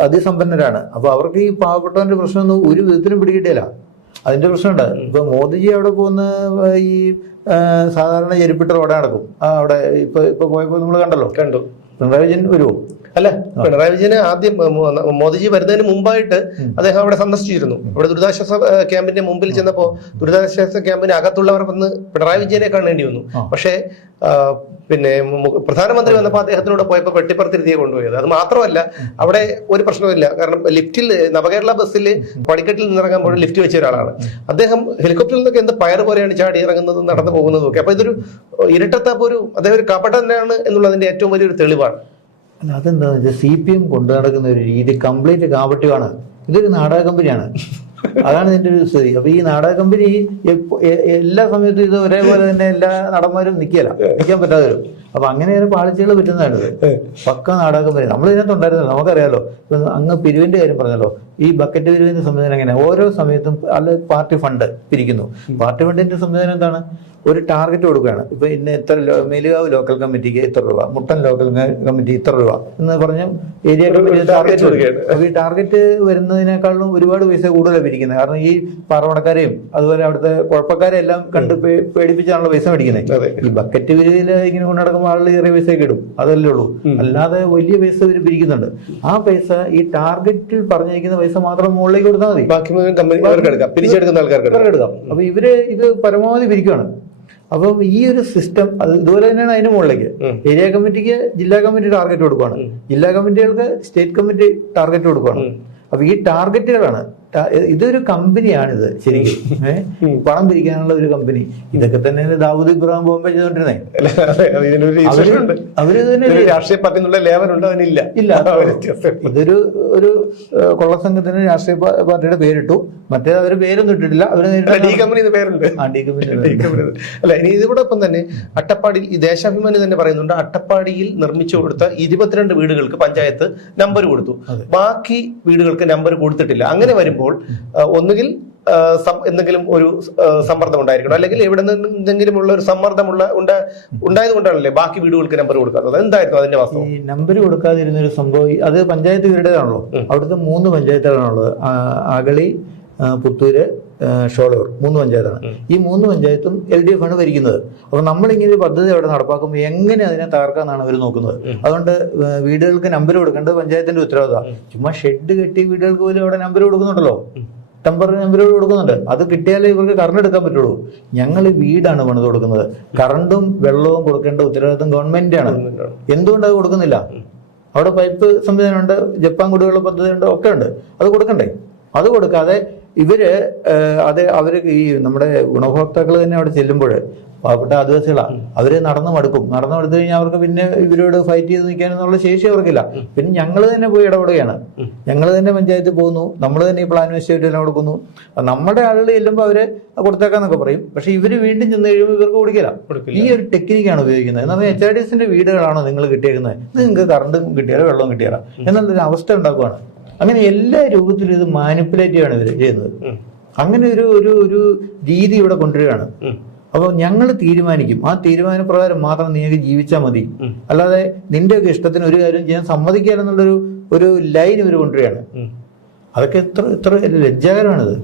അതിസമ്പന്നരാണ്. അപ്പൊ അവർക്ക് ഈ പാവപ്പെട്ടവന്റെ പ്രശ്നമൊന്നും ഒരു വിധത്തിലും പിടികിട്ടില്ല. അതിന്റെ പ്രശ്നമുണ്ട്. ഇപ്പൊ മോദിജി അവിടെ പോകുന്ന ഈ സാധാരണ ചെരുപ്പിട്ട റോഡ് നടക്കും. അവിടെ ഇപ്പൊ പോയപ്പോ നമ്മൾ കണ്ടു. പിണറായി വിജയൻ വരുമോ? അല്ല, പിണറായി വിജയന് ആദ്യം മോദിജി വരുന്നതിന് മുമ്പായിട്ട് അദ്ദേഹം അവിടെ സന്ദർശിച്ചിരുന്നു. അവിടെ ദുരിതാശ്വാസ ക്യാമ്പിന്റെ മുമ്പിൽ ചെന്നപ്പോ ദുരിതാശ്വാസ ക്യാമ്പിന് അകത്തുള്ളവർ വന്ന് പിണറായി വിജയനെ കാണേണ്ടി വന്നു. പക്ഷേ പിന്നെ പ്രധാനമന്ത്രി വന്നപ്പോൾ അദ്ദേഹത്തിനോട് പോയപ്പോൾ വെട്ടിപ്പുറത്തിരുത്തിയെ കൊണ്ടുപോയത്. അത് മാത്രമല്ല, അവിടെ ഒരു പ്രശ്നമില്ല. കാരണം ലിഫ്റ്റിൽ നവകേരള ബസ്സിൽ പടിക്കെട്ടിൽ നിന്നിറങ്ങുമ്പോൾ ലിഫ്റ്റ് വെച്ച ഒരാളാണ് അദ്ദേഹം. ഹെലികോപ്റ്ററിൽ നിന്നൊക്കെ എന്ത് പയർ പോലെയാണ് ചാടി ഇറങ്ങുന്നതും നടന്നു പോകുന്നതും ഒക്കെ. അപ്പൊ ഇതൊരു ഇരട്ടത്താപ്പ്, അദ്ദേഹം ഒരു കപട തന്നെയാണ് എന്നുള്ളതിന്റെ ഏറ്റവും വലിയൊരു തെളിവാണ്. അല്ല, അതെന്താണെന്ന് വെച്ചാൽ CPM കൊണ്ടു നടക്കുന്ന ഒരു രീതി കംപ്ലീറ്റ് കാപട്യമാണ്. ഇതൊരു നാടക കമ്പനിയാണ്. അതാണ് ഇതിന്റെ ഒരു സ്ഥിതി. അപ്പൊ ഈ നാടക കമ്പനി എല്ലാ സമയത്തും ഇത് ഒരേപോലെ തന്നെ എല്ലാ നടന്മാരും നിൽക്കാൻ പറ്റാതെ വരും. അപ്പൊ അങ്ങനെ പാളിച്ചകൾ പറ്റുന്നതാണ്. പക്ക നാടക കമ്പനി. നമ്മൾ ഇതിനകത്ത് ഉണ്ടായിരുന്നല്ലോ, നമുക്കറിയാലോ. ഇപ്പൊ അങ്ങ് പിരിവിന്റെ കാര്യം പറഞ്ഞല്ലോ, ഈ ബക്കറ്റ് പിരിവിന്റെ സംവിധാനം എങ്ങനെ ഓരോ സമയത്തും പാർട്ടി ഫണ്ട് പിരിക്കുന്നു. പാർട്ടി ഫണ്ടിന്റെ സംവിധാനം എന്താണ്? ഒരു ടാർഗറ്റ് കൊടുക്കുകയാണ്. ഇപ്പൊ ഇന്ന് എത്ര മേലുകാവ് ലോക്കൽ കമ്മിറ്റിക്ക് ഇത്ര രൂപ, മുട്ടൻ ലോക്കൽ കമ്മിറ്റി ഇത്ര രൂപ എന്ന് പറഞ്ഞ് ഏരിയ കമ്മിറ്റി ടാർഗറ്റ് കൊടുക്കുകയാണ്. അപ്പൊ ഈ ടാർഗറ്റ് വരുന്നതിനേക്കാളും ഒരുപാട് പൈസ കൂടുതലാണ് പിരിക്കുന്നത്. കാരണം ഈ പാറവണക്കാരെയും അതുപോലെ അവിടുത്തെ കുഴപ്പക്കാരെ എല്ലാം കണ്ട് പേടിപ്പിച്ചാണല്ലോ പൈസ മേടിക്കുന്നത്. ഈ ബക്കറ്റ് പിരിവില് ഇങ്ങനെ കൊണ്ടു നടക്കുമ്പോൾ ആളുകൾ ചെറിയ പൈസ ഒക്കെ ഇടും, അതല്ലേ ഉള്ളൂ. അല്ലാതെ വലിയ പൈസ ഇവർ പിരിക്കുന്നുണ്ട്. ആ പൈസ ഈ ടാർഗറ്റിൽ പറഞ്ഞിരിക്കുന്ന പൈസ മാത്രം മുകളിലേക്ക് കൊടുത്താൽ മതി, ബാക്കി പിരിച്ചെടുക്കാം. അപ്പൊ ഇവര് ഇത് പരമാവധി പിരിക്കുകയാണ്. അപ്പം ഈ ഒരു സിസ്റ്റം അത് ഇതുപോലെ തന്നെയാണ്. അതിന് മുകളിലേക്ക് ഏരിയ കമ്മിറ്റിക്ക് ജില്ലാ കമ്മിറ്റി ടാർഗറ്റ് കൊടുക്കുകയാണ്, ജില്ലാ കമ്മിറ്റികൾക്ക് സ്റ്റേറ്റ് കമ്മിറ്റി ടാർഗറ്റ് കൊടുക്കുകയാണ്. അപ്പൊ ഈ ടാർഗറ്റുകളാണ്. ഇതൊരു കമ്പനിയാണിത് ശരിക്കും, പണം പിരിക്കാനുള്ള ഒരു കമ്പനി. ഇതൊക്കെ തന്നെ ദാവൂദ് ഇബ്രാഹിം ബോംബെ ചെയ്തോണ്ടിരുന്നേ. അവര് തന്നെ രാഷ്ട്രീയ പാർട്ടിന്നുള്ള ലേവനുണ്ടോ? അതിനില്ല. ഇതൊരു കൊള്ളസംഘത്തിന് രാഷ്ട്രീയ പാർട്ടിയുടെ പേരിട്ടു. മറ്റേ അവര് പേരൊന്നും ഇട്ടിട്ടില്ല. ഡി കമ്പനി പേരുണ്ട്. അല്ല, ഇനി ഇതിനോടൊപ്പം തന്നെ അട്ടപ്പാടിയിൽ ഈ ദേശാഭിമാനി തന്നെ പറയുന്നുണ്ട്, അട്ടപ്പാടിയിൽ നിർമ്മിച്ചു കൊടുത്ത 22 വീടുകൾക്ക് പഞ്ചായത്ത് നമ്പർ കൊടുത്തു, ബാക്കി വീടുകൾക്ക് നമ്പർ കൊടുത്തിട്ടില്ല. അങ്ങനെ വരുമ്പോൾ ഒന്നുകിൽ എന്തെങ്കിലും ഒരു സമ്മർദ്ദം ഉണ്ടായിരിക്കണം, അല്ലെങ്കിൽ എവിടെ നിന്നെങ്കിലും ഉള്ള ഒരു സമ്മർദ്ദമുള്ള ഉണ്ടായത് കൊണ്ടാണല്ലേ ബാക്കി വീടുകൾക്ക് നമ്പർ കൊടുക്കാത്തത്. എന്തായിരുന്നു അതിന്റെ വാസ്തവം? ഈ നമ്പർ കൊടുക്കാതിരുന്നൊരു സംഭവം അത് പഞ്ചായത്ത് വീടുകളാണല്ലോ. അവിടുത്തെ 3 പഞ്ചായത്തുകളാണുള്ളത്. അഗളി, പുത്തൂര്, ഷോളൂർ 3 പഞ്ചായത്താണ്. ഈ 3 പഞ്ചായത്തും LDF ആണ് ഭരിക്കുന്നത്. അപ്പൊ നമ്മളിങ്ങനെ ഒരു പദ്ധതി അവിടെ നടപ്പാക്കുമ്പോൾ എങ്ങനെ അതിനെ തകർക്കാന്നാണ് അവർ നോക്കുന്നത്. അതുകൊണ്ട് വീടുകൾക്ക് നമ്പർ കൊടുക്കേണ്ടത് പഞ്ചായത്തിന്റെ ഉത്തരവാദിത്തമാണ്. ചുമ്മാ ഷെഡ് കെട്ടി വീടുകൾക്ക് പോലും അവിടെ നമ്പർ കൊടുക്കുന്നുണ്ടല്ലോ, ടെമ്പററി നമ്പറുകൾ കൊടുക്കുന്നുണ്ട്. അത് കിട്ടിയാലേ ഇവർക്ക് കറണ്ട് എടുക്കാൻ പറ്റുള്ളൂ. ഞങ്ങൾ വീടാണ് പണിത് കൊടുക്കുന്നത്. കറണ്ടും വെള്ളവും കൊടുക്കേണ്ട ഉത്തരവാദിത്തം ഗവൺമെന്റാണ്. എന്തുകൊണ്ട് അത് കൊടുക്കുന്നില്ല? അവിടെ പൈപ്പ് സംവിധാനമുണ്ട്, ജപ്പാൻ കുടിവെള്ള പദ്ധതി ഉണ്ട്, ഒക്കെ ഉണ്ട്. അത് കൊടുക്കണ്ടേ? അത് കൊടുക്കാതെ അവര് ഈ നമ്മുടെ ഗുണഭോക്താക്കൾ തന്നെ അവിടെ ചെല്ലുമ്പോൾ പാവപ്പെട്ട ആദിവാസികളാണ്, അവര് നടന്നു മടുക്കും. നടന്നു മടുത്തു കഴിഞ്ഞാൽ അവർക്ക് പിന്നെ ഇവരോട് ഫൈറ്റ് ചെയ്ത് നിൽക്കാനെന്നുള്ള ശേഷി അവർക്കില്ല. പിന്നെ ഞങ്ങൾ തന്നെ പോയി ഇടപെടുകയാണ്. ഞങ്ങൾ തന്നെ പഞ്ചായത്തിൽ പോകുന്നു, നമ്മൾ തന്നെ ഈ പ്ലാൻ വെച്ചിട്ട് എല്ലാം കൊടുക്കുന്നു. നമ്മുടെ ആളുകൾ ചെല്ലുമ്പോൾ അവര് കൊടുത്തേക്കാന്നൊക്കെ പറയും. പക്ഷെ ഇവര് വീണ്ടും ചെന്ന് കഴിയുമ്പോൾ ഇവർക്ക് കൊടുക്കില്ല. ഈ ഒരു ടെക്നിക്കാണ് ഉപയോഗിക്കുന്നത്. എന്ന് പറഞ്ഞാൽ HRDSന്റെ വീടുകളാണോ നിങ്ങൾ കിട്ടിയേക്കുന്നത്, നിങ്ങൾക്ക് കറണ്ടും കിട്ടിയാലോ വെള്ളവും കിട്ടിയാലോ എന്നുള്ളൊരു അവസ്ഥ ഉണ്ടാക്കുകയാണ്. അങ്ങനെ എല്ലാ രൂപത്തിലും ഇത് മാനിപ്പുലേറ്റ് ആണ് ഇവർ ചെയ്യുന്നത്. അങ്ങനെ ഒരു രീതി ഇവിടെ കൊണ്ടുവരികയാണ്. അപ്പോൾ ഞങ്ങൾ തീരുമാനിക്കും, ആ തീരുമാനപ്രകാരം മാത്രം നിങ്ങൾക്ക് ജീവിച്ചാൽ മതി, അല്ലാതെ നിന്റെയൊക്കെ ഇഷ്ടത്തിന് ഒരു കാര്യം ചെയ്യാൻ സമ്മതിക്കാനെന്നുള്ളൊരു ഒരു ലൈൻ ഇവർ കൊണ്ടുവരികയാണ്. അതൊക്കെ എത്ര ലജ്ജാകരമാണിത്.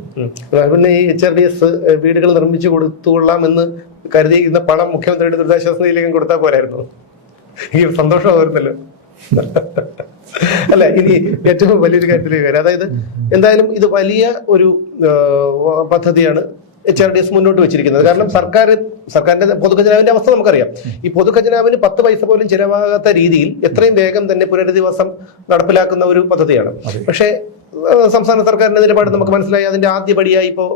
പിന്നെ ഈ HRDS വീടുകൾ നിർമ്മിച്ചു കൊടുത്തുകൊള്ളാം എന്ന് കരുതിയിരിക്കുന്ന പണം മുഖ്യമന്ത്രിയുടെ ദുരിതാശ്വാസ നിധിയിലേക്ക് കൊടുത്താൽ പോരായിരുന്നു? ഈ സന്തോഷമായിരുന്നല്ലോ. അല്ല, ഇനി ഏറ്റവും വലിയൊരു കാര്യത്തിലേക്ക് വരാം. അതായത് എന്തായാലും ഇത് വലിയ ഒരു പദ്ധതിയാണ് HRDS മുന്നോട്ട് വെച്ചിരിക്കുന്നത്. കാരണം സർക്കാരിന്റെ പൊതുഖജനാവിന്റെ അവസ്ഥ നമുക്കറിയാം. ഈ പൊതുഖജനാവിന് 10 പൈസ പോലും ചിലവാകാത്ത രീതിയിൽ എത്രയും വേഗം തന്നെ പുനരധിവാസം നടപ്പിലാക്കുന്ന ഒരു പദ്ധതിയാണ്. പക്ഷേ സംസ്ഥാന സർക്കാരിന്റെ നിലപാട് നമുക്ക് മനസ്സിലായി. അതിന്റെ ആദ്യപടിയായി ഇപ്പോൾ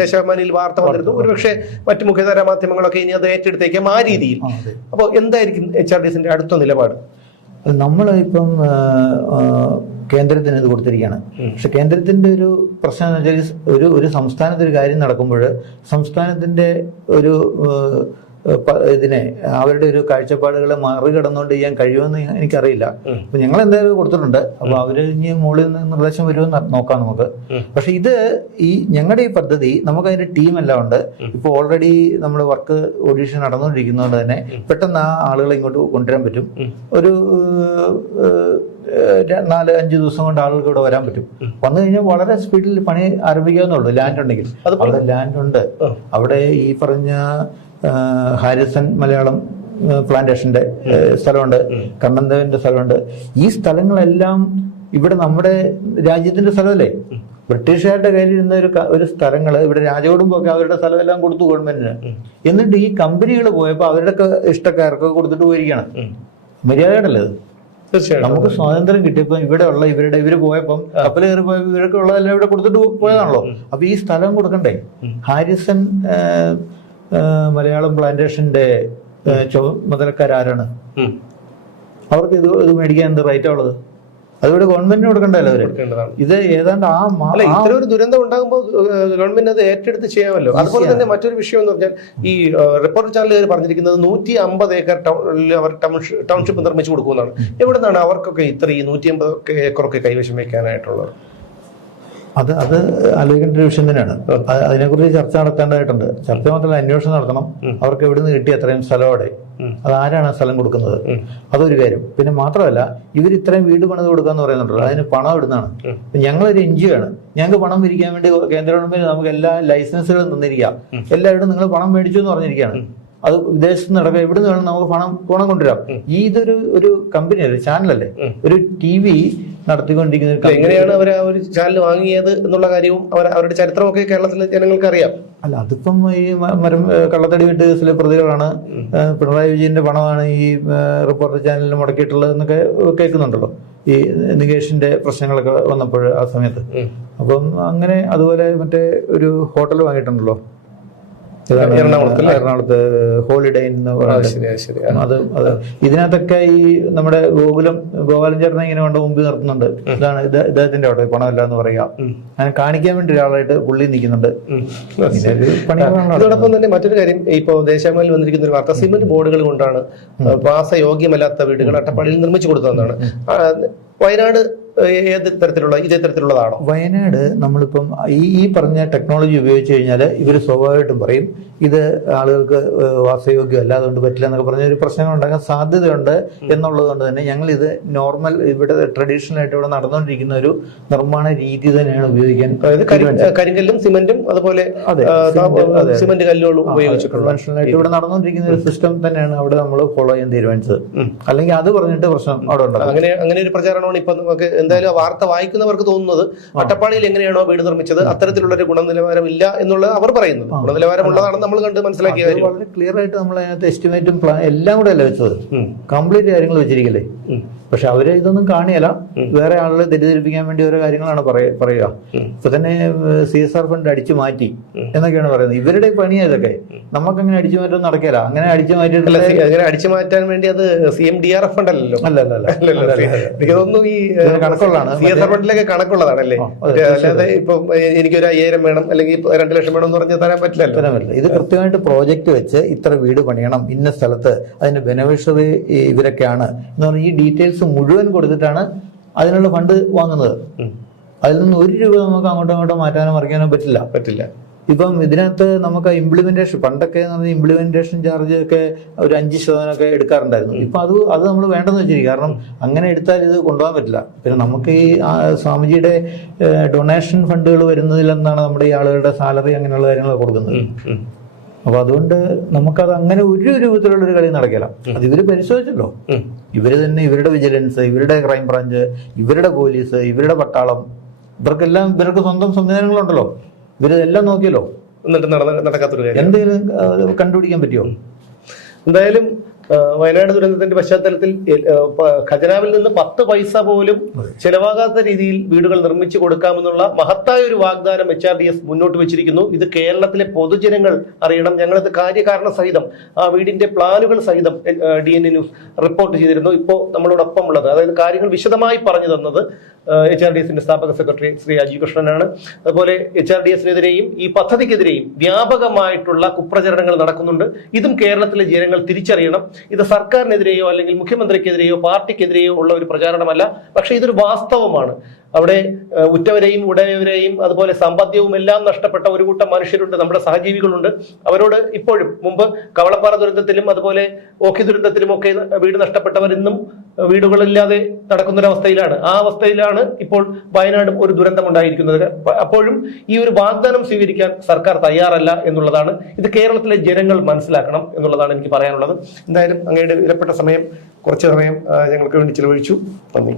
ദേശാഭിമാനിയിൽ വാർത്ത വന്നിരുന്നു. ഒരുപക്ഷെ മറ്റു മുഖ്യധാരാ മാധ്യമങ്ങളൊക്കെ ഇനി അത് ഏറ്റെടുത്തേക്കാം ആ രീതിയിൽ. അപ്പോൾ എന്തായിരിക്കും HRDSന്റെ അടുത്ത നിലപാട്? നമ്മളിപ്പം കേന്ദ്രത്തിന് ഇത് കൊടുത്തിരിക്കുകയാണ്. പക്ഷെ കേന്ദ്രത്തിന്റെ ഒരു പ്രശ്നം എന്ന് വെച്ചാൽ ഒരു സംസ്ഥാനത്ത് ഒരു കാര്യം നടക്കുമ്പോൾ സംസ്ഥാനത്തിന്റെ ഒരു ഇതിനെ അവരുടെ ഒരു കാഴ്ചപ്പാടുകളെ മറികടന്നുകൊണ്ട് ചെയ്യാൻ കഴിയുമെന്ന് എനിക്കറിയില്ല. അപ്പൊ ഞങ്ങൾ എന്തായാലും കൊടുത്തിട്ടുണ്ട്. അപ്പൊ അവര് ഇനി മുകളിൽ നിന്ന് നിർദ്ദേശം വരുമെന്ന് നോക്കാം നമുക്ക്. പക്ഷെ ഇത് ഞങ്ങളുടെ ഈ പദ്ധതി നമുക്ക് അതിന്റെ ടീമെല്ലാം ഉണ്ട്. ഇപ്പൊ ഓൾറെഡി നമ്മൾ വർക്ക് ഓഡീഷൻ നടന്നുകൊണ്ടിരിക്കുന്നതുകൊണ്ട് തന്നെ പെട്ടെന്ന് ആ ആളുകളെ ഇങ്ങോട്ട് കൊണ്ടുവരാൻ പറ്റും. ഒരു 4-5 ദിവസം കൊണ്ട് ആളുകൾക്ക് ഇവിടെ വരാൻ പറ്റും. വന്നു കഴിഞ്ഞാൽ വളരെ സ്പീഡിൽ പണി ആരംഭിക്കാവുന്നുള്ളൂ. ലാൻഡ് ഉണ്ടെങ്കിൽ. അവിടെ ലാൻഡ് ഉണ്ട്. അവിടെ ഈ പറഞ്ഞ ഹാരിസൺ മലയാളം പ്ലാന്റേഷന്റെ സ്ഥലമുണ്ട്, കണ്ണന്തേവന്റെ സ്ഥലമുണ്ട്. ഈ സ്ഥലങ്ങളെല്ലാം ഇവിടെ നമ്മുടെ രാജ്യത്തിന്റെ സ്ഥലമല്ലേ. ബ്രിട്ടീഷുകാരുടെ കയ്യിൽ ഇരുന്ന ഒരു സ്ഥലങ്ങള് ഇവിടെ രാജകുടുംബമൊക്കെ അവരുടെ സ്ഥലമെല്ലാം കൊടുത്തു ഗവൺമെന്റിന്. എന്നിട്ട് ഈ കമ്പനികൾ പോയപ്പോൾ അവരുടെ ഇഷ്ടക്കാർക്ക് കൊടുത്തിട്ട് പോയിരിക്കുകയാണ്. മര്യാദയുണ്ടല്ലോ അത്. തീർച്ചയായും നമുക്ക് സ്വാതന്ത്ര്യം കിട്ടിയപ്പോ ഇവര് പോയപ്പം കപ്പൽ കയറി പോയപ്പോ ഇവരൊക്കെ ഉള്ളതെല്ലാം ഇവിടെ കൊടുത്തിട്ട് പോയതാണല്ലോ. അപ്പൊ ഈ സ്ഥലം കൊടുക്കണ്ടേ? ഹാരിസൺ മലയാളം പ്ലാന്റേഷന്റെ ചുമതലക്കാരാണ്. അവർക്ക് ഇത് മേടിക്കാൻ എന്ത് റൈറ്റാ ഉള്ളത്? അതിവിടെ ഗവൺമെന്റിന് കൊടുക്കണ്ടല്ലോ അവര്. ഇത് ഏതാണ്ട് ഇത്തരം ഒരു ദുരന്തം ഉണ്ടാകുമ്പോൾ ഗവൺമെന്റ് അത് ഏറ്റെടുത്ത് ചെയ്യാമല്ലോ. അതുപോലെ തന്നെ മറ്റൊരു വിഷയം എന്ന് പറഞ്ഞാൽ ഈ റിപ്പോർട്ടർ ചാനലുകാർ പറഞ്ഞിരിക്കുന്നത് 150 ഏക്കർ അവർ ടൗൺഷിപ്പ് നിർമ്മിച്ചു കൊടുക്കുമെന്നാണ്. എവിടെ നിന്നാണ് അവർക്കൊക്കെ ഇത്ര ഈ 150 ഏക്കറൊക്കെ കൈവശം വെക്കാനായിട്ടുള്ളത്? അത് ആലോചിക്കേണ്ട ഒരു വിഷയം തന്നെയാണ്. അതിനെക്കുറിച്ച് ചർച്ച നടത്തേണ്ടതായിട്ടുണ്ട്. ചർച്ച മാത്രമല്ല, അന്വേഷണം നടത്തണം. അവർക്ക് എവിടെ നിന്ന് കിട്ടി അത്രയും സ്ഥലം അവിടെ? അതാരാണ് സ്ഥലം കൊടുക്കുന്നത്? അതൊരു കാര്യം. പിന്നെ മാത്രമല്ല, ഇവർ ഇത്രയും വീട് പണിത് കൊടുക്കാന്ന് പറയുന്നുണ്ടല്ലോ, അതിന് പണം ഇടുന്നതാണ്. ഞങ്ങളൊരു NGO ആണ്. ഞങ്ങൾക്ക് പണം പിരിക്കാൻ വേണ്ടി കേന്ദ്ര ഗവൺമെന്റ് നമുക്ക് എല്ലാ ലൈസൻസുകളും തന്നിരിക്കാം. എല്ലാവരും നിങ്ങൾ പണം മേടിച്ചു എന്ന് പറഞ്ഞിരിക്കുകയാണ്. അത് വിദേശത്ത് നടക്കുക, എവിടെ നിന്ന് വേണം നമുക്ക് പണം കൊണ്ടുവരാം. ഒരു കമ്പനി, ഒരു ചാനലല്ലേ, ഒരു TV നടത്തിക്കൊണ്ടിരിക്കുന്ന. എങ്ങനെയാണ് അവർ ആ ഒരു ചാനൽ വാങ്ങിയത് എന്നുള്ള കാര്യവും അവരുടെ ചരിത്രമൊക്കെ കേരളത്തിലെ ജനങ്ങൾക്ക് അറിയാം. അല്ല, അതിപ്പം ഈ കള്ളത്തടി വിട്ട് കേസിലെ പ്രതികളാണ്. പിണറായി വിജയന്റെ പണമാണ് ഈ റിപ്പോർട്ടർ ചാനലിൽ മുടക്കിയിട്ടുള്ളത് എന്നൊക്കെ കേൾക്കുന്നുണ്ടല്ലോ, ഈ നികേഷിന്റെ പ്രശ്നങ്ങളൊക്കെ വന്നപ്പോൾ ആ സമയത്ത്. അപ്പം അങ്ങനെ അതുപോലെ മറ്റേ ഒരു ഹോട്ടൽ വാങ്ങിയിട്ടുണ്ടല്ലോ എറണാകുളത്ത്, ഹോളിഡേ എന്ന് പറയുന്നത്. അത് ഇതിനകത്തൊക്കെ ഈ നമ്മുടെ ഗോപാലൻ ചേട്ടനെ ഇങ്ങനെ കൊണ്ട് മുമ്പിൽ നിർത്തുന്നുണ്ട്. ഇതാണ് ഇദ്ദേഹത്തിന്റെ അവിടെ പണമല്ല എന്ന് പറയാ. അങ്ങനെ കാണിക്കാൻ വേണ്ടി ഒരാളായിട്ട് പുള്ളി നിൽക്കുന്നുണ്ട്. ഇതോടൊപ്പം തന്നെ മറ്റൊരു കാര്യം, ഇപ്പോ ദേശാഭിമാനിൽ വന്നിരിക്കുന്ന ഒരു വാർത്ത, സിമന്റ് ബോർഡുകൾ കൊണ്ടാണ് വാസയോഗ്യമല്ലാത്ത വീടുകൾ അട്ടപ്പാടിയിൽ നിർമ്മിച്ചു കൊടുത്തതെന്നാണ്. വയനാട് ഏത് തരത്തിലുള്ള ഇതേ തരത്തിലുള്ളതാണോ? വയനാട് നമ്മളിപ്പം ഈ പറഞ്ഞ ടെക്നോളജി ഉപയോഗിച്ച് കഴിഞ്ഞാൽ ഇവർ സ്വാഭാവികമായിട്ടും പറയും ഇത് ആളുകൾക്ക് വാസയോഗ്യമല്ല, അതുകൊണ്ട് പറ്റില്ല എന്നൊക്കെ പറഞ്ഞ ഒരു പ്രശ്നങ്ങൾ ഉണ്ടാകാൻ സാധ്യതയുണ്ട് എന്നുള്ളത് കൊണ്ട് തന്നെ ഞങ്ങൾ ഇത് നോർമൽ ഇവിടെ ട്രഡീഷണൽ ആയിട്ട് ഇവിടെ നടന്നുകൊണ്ടിരിക്കുന്ന ഒരു നിർമ്മാണ രീതി തന്നെയാണ് ഉപയോഗിക്കാൻ. കരിങ്കല്ലും സിമന്റും അതുപോലെ സിമന്റ് കല്ലുകളും ഉപയോഗിച്ചിട്ടുള്ള കൺവെൻഷനലായിട്ട് ഇവിടെ നടന്നുകൊണ്ടിരിക്കുന്ന ഒരു സിസ്റ്റം തന്നെയാണ് അവിടെ നമ്മൾ ഫോളോ ചെയ്യാൻ തീരുമാനിച്ചത്. അല്ലെങ്കിൽ അത് പറഞ്ഞിട്ട് പ്രശ്നം അവിടെ ഉണ്ടാകും. അങ്ങനെ ഒരു പ്രചാരണമാണ് ഇപ്പൊ നമുക്ക് എന്തായാലും വാർത്ത വായിക്കുന്നവർക്ക് തോന്നുന്നത് അട്ടപ്പാടിയിൽ എങ്ങനെയാണോ വീട് നിർമ്മിച്ചത് അത്തരത്തിലുള്ള ഒരു ഗുണനിലവാരം ഇല്ല എന്നുള്ളത് അവർ പറയുന്നത്. ഗുണനിലവാരമുള്ളതാണെന്ന് നമ്മൾ കണ്ട് മനസ്സിലാക്കിയ കാര്യം. വളരെ ക്ലിയർ ആയിട്ട് നമ്മൾ അതിനകത്ത് എസ്റ്റിമേറ്റും പ്ലാൻ എല്ലാം കൂടെ അല്ല വെച്ചത്, കംപ്ലീറ്റ് കാര്യങ്ങൾ വെച്ചിരിക്കല്ലേ. പക്ഷെ അവരെ ഇതൊന്നും കാണിയല്ല, വേറെ ആളുകളെ തെറ്റിദ്ധരിപ്പിക്കാൻ വേണ്ടി ഓരോ കാര്യങ്ങളാണ് പറയുക. ഇപ്പൊ തന്നെ CSR ഫണ്ട് അടിച്ചു മാറ്റി എന്നൊക്കെയാണ് പറയുന്നത്. ഇവരുടെ പണിയാ ഇതൊക്കെ. നമുക്കങ്ങനെ അടിച്ചു മാറ്റം നടക്കില്ല. അങ്ങനെ അടിച്ചു മാറ്റിയിട്ടില്ല. അങ്ങനെ അടിച്ചു മാറ്റാൻ വേണ്ടി അത് CMDRF ഫണ്ട് അല്ലല്ലോ. എനിക്ക് തോന്നുന്നു ഈ കണക്കുള്ളതാണ്, CSR ഫണ്ടിലൊക്കെ കണക്കുള്ളതാണല്ലേ. അല്ലാതെ ഇപ്പൊ എനിക്കൊരു 5000 വേണം അല്ലെങ്കിൽ 2 ലക്ഷം വേണം എന്ന് പറഞ്ഞാൽ തരാൻ പറ്റില്ലല്ലോ. ഇത് കൃത്യമായിട്ട് പ്രോജക്റ്റ് വെച്ച് ഇത്ര വീട് പണിയണം ഇന്ന സ്ഥലത്ത്, അതിന്റെ ബെനിഫിഷ്യറി ഇവരൊക്കെയാണ് എന്ന് പറഞ്ഞ ഈ ഡീറ്റെയിൽസ് മുഴുവൻ കൊടുത്തിട്ടാണ് അതിനുള്ള ഫണ്ട് വാങ്ങുന്നത്. അതിൽ നിന്ന് 1 രൂപ നമുക്ക് അങ്ങോട്ടോ മാറ്റാനോ മറിക്കാനോ പറ്റില്ല. ഇപ്പം ഇതിനകത്ത് നമുക്ക് ഇംപ്ലിമെന്റേഷൻ പണ്ടൊക്കെ ഇംപ്ലിമെന്റേഷൻ ചാർജ് ഒക്കെ ഒരു 5% ഒക്കെ എടുക്കാറുണ്ടായിരുന്നു. ഇപ്പൊ അത് നമ്മൾ വേണ്ടെന്ന് വെച്ചിരിക്കും. കാരണം അങ്ങനെ എടുത്താൽ ഇത് കൊണ്ടുപോകാൻ പറ്റില്ല. പിന്നെ നമുക്ക് ഈ സ്വാമിജിയുടെ ഡൊണേഷൻ ഫണ്ടുകൾ വരുന്നതിൽ നിന്നാണ് നമ്മുടെ ഈ ആളുകളുടെ സാലറി അങ്ങനെയുള്ള കാര്യങ്ങളൊക്കെ കൊടുക്കുന്നത്. അപ്പൊ അതുകൊണ്ട് നമുക്കത് അങ്ങനെ ഒരു രൂപത്തിലുള്ള ഒരു കളി നടക്കില്ല. അത് ഇവര് പരിശോധിച്ചല്ലോ. ഇവര് തന്നെ ഇവരുടെ വിജിലൻസ്, ഇവരുടെ ക്രൈം ബ്രാഞ്ച്, ഇവരുടെ പോലീസ്, ഇവരുടെ പട്ടാളം, ഇവർക്ക് സ്വന്തം സംവിധാനങ്ങളുണ്ടല്ലോ. ഇവരെല്ലാം നോക്കിയല്ലോ. എന്നിട്ട് നടക്കാത്തൊരു കാര്യം എന്തെങ്കിലും കണ്ടുപിടിക്കാൻ പറ്റുമോ? എന്തായാലും വയനാട് ദുരന്തത്തിന്റെ പശ്ചാത്തലത്തിൽ ഖജനാവിൽ നിന്ന് 10 പൈസ പോലും ചെലവാകാത്ത രീതിയിൽ വീടുകൾ നിർമ്മിച്ചു കൊടുക്കാമെന്നുള്ള മഹത്തായ ഒരു വാഗ്ദാനം HRDS മുന്നോട്ട് വെച്ചിരിക്കുന്നു. ഇത് കേരളത്തിലെ പൊതുജനങ്ങൾ അറിയണം. ഞങ്ങളത് കാര്യകാരണ സഹിതം ആ വീടിന്റെ പ്ലാനുകൾ സഹിതം DNA ന്യൂസ് റിപ്പോർട്ട് ചെയ്തിരുന്നു. ഇപ്പോൾ നമ്മളോടൊപ്പം ഉള്ളത്, അതായത് കാര്യങ്ങൾ വിശദമായി പറഞ്ഞു തന്നത് HRDSന്റെ സ്ഥാപക സെക്രട്ടറി ശ്രീ അജി കൃഷ്ണനാണ്. അതുപോലെ HRDSനെതിരെയും ഈ പദ്ധതിക്കെതിരെയും വ്യാപകമായിട്ടുള്ള കുപ്രചരണങ്ങൾ നടക്കുന്നുണ്ട്. ഇതും കേരളത്തിലെ ജനങ്ങൾ തിരിച്ചറിയണം. ഇത് സർക്കാരിനെതിരെയോ അല്ലെങ്കിൽ മുഖ്യമന്ത്രിക്കെതിരെയോ പാർട്ടിക്കെതിരെയോ ഉള്ള ഒരു പ്രചാരണമല്ല, പക്ഷെ ഇതൊരു വാസ്തവമാണ്. അവിടെ ഉറ്റവരെയും ഉടയവരെയും അതുപോലെ സമ്പാദ്യവും എല്ലാം നഷ്ടപ്പെട്ട ഒരു കൂട്ടം മനുഷ്യരുണ്ട്, നമ്മുടെ സഹജീവികളുണ്ട്. അവരോട് ഇപ്പോഴും മുമ്പ് കവളപ്പാറ ദുരന്തത്തിലും അതുപോലെ ഓഖി ദുരന്തത്തിലും ഒക്കെ വീട് നഷ്ടപ്പെട്ടവർ ഇന്നും വീടുകളില്ലാതെ നടക്കുന്നൊരവസ്ഥയിലാണ്. ആ അവസ്ഥയിലാണ് ഇപ്പോൾ വയനാടും ഒരു ദുരന്തം ഉണ്ടായിരിക്കുന്നത്. അപ്പോഴും ഈ ഒരു വാഗ്ദാനം സ്വീകരിക്കാൻ സർക്കാർ തയ്യാറല്ല എന്നുള്ളതാണ്. ഇത് കേരളത്തിലെ ജനങ്ങൾ മനസ്സിലാക്കണം എന്നുള്ളതാണ് എനിക്ക് പറയാനുള്ളത്. എന്തായാലും അങ്ങയുടെ വിലപ്പെട്ട സമയം കുറച്ച് സമയം ഞങ്ങൾക്ക് വേണ്ടി ചിലവഴിച്ചു. നന്ദി.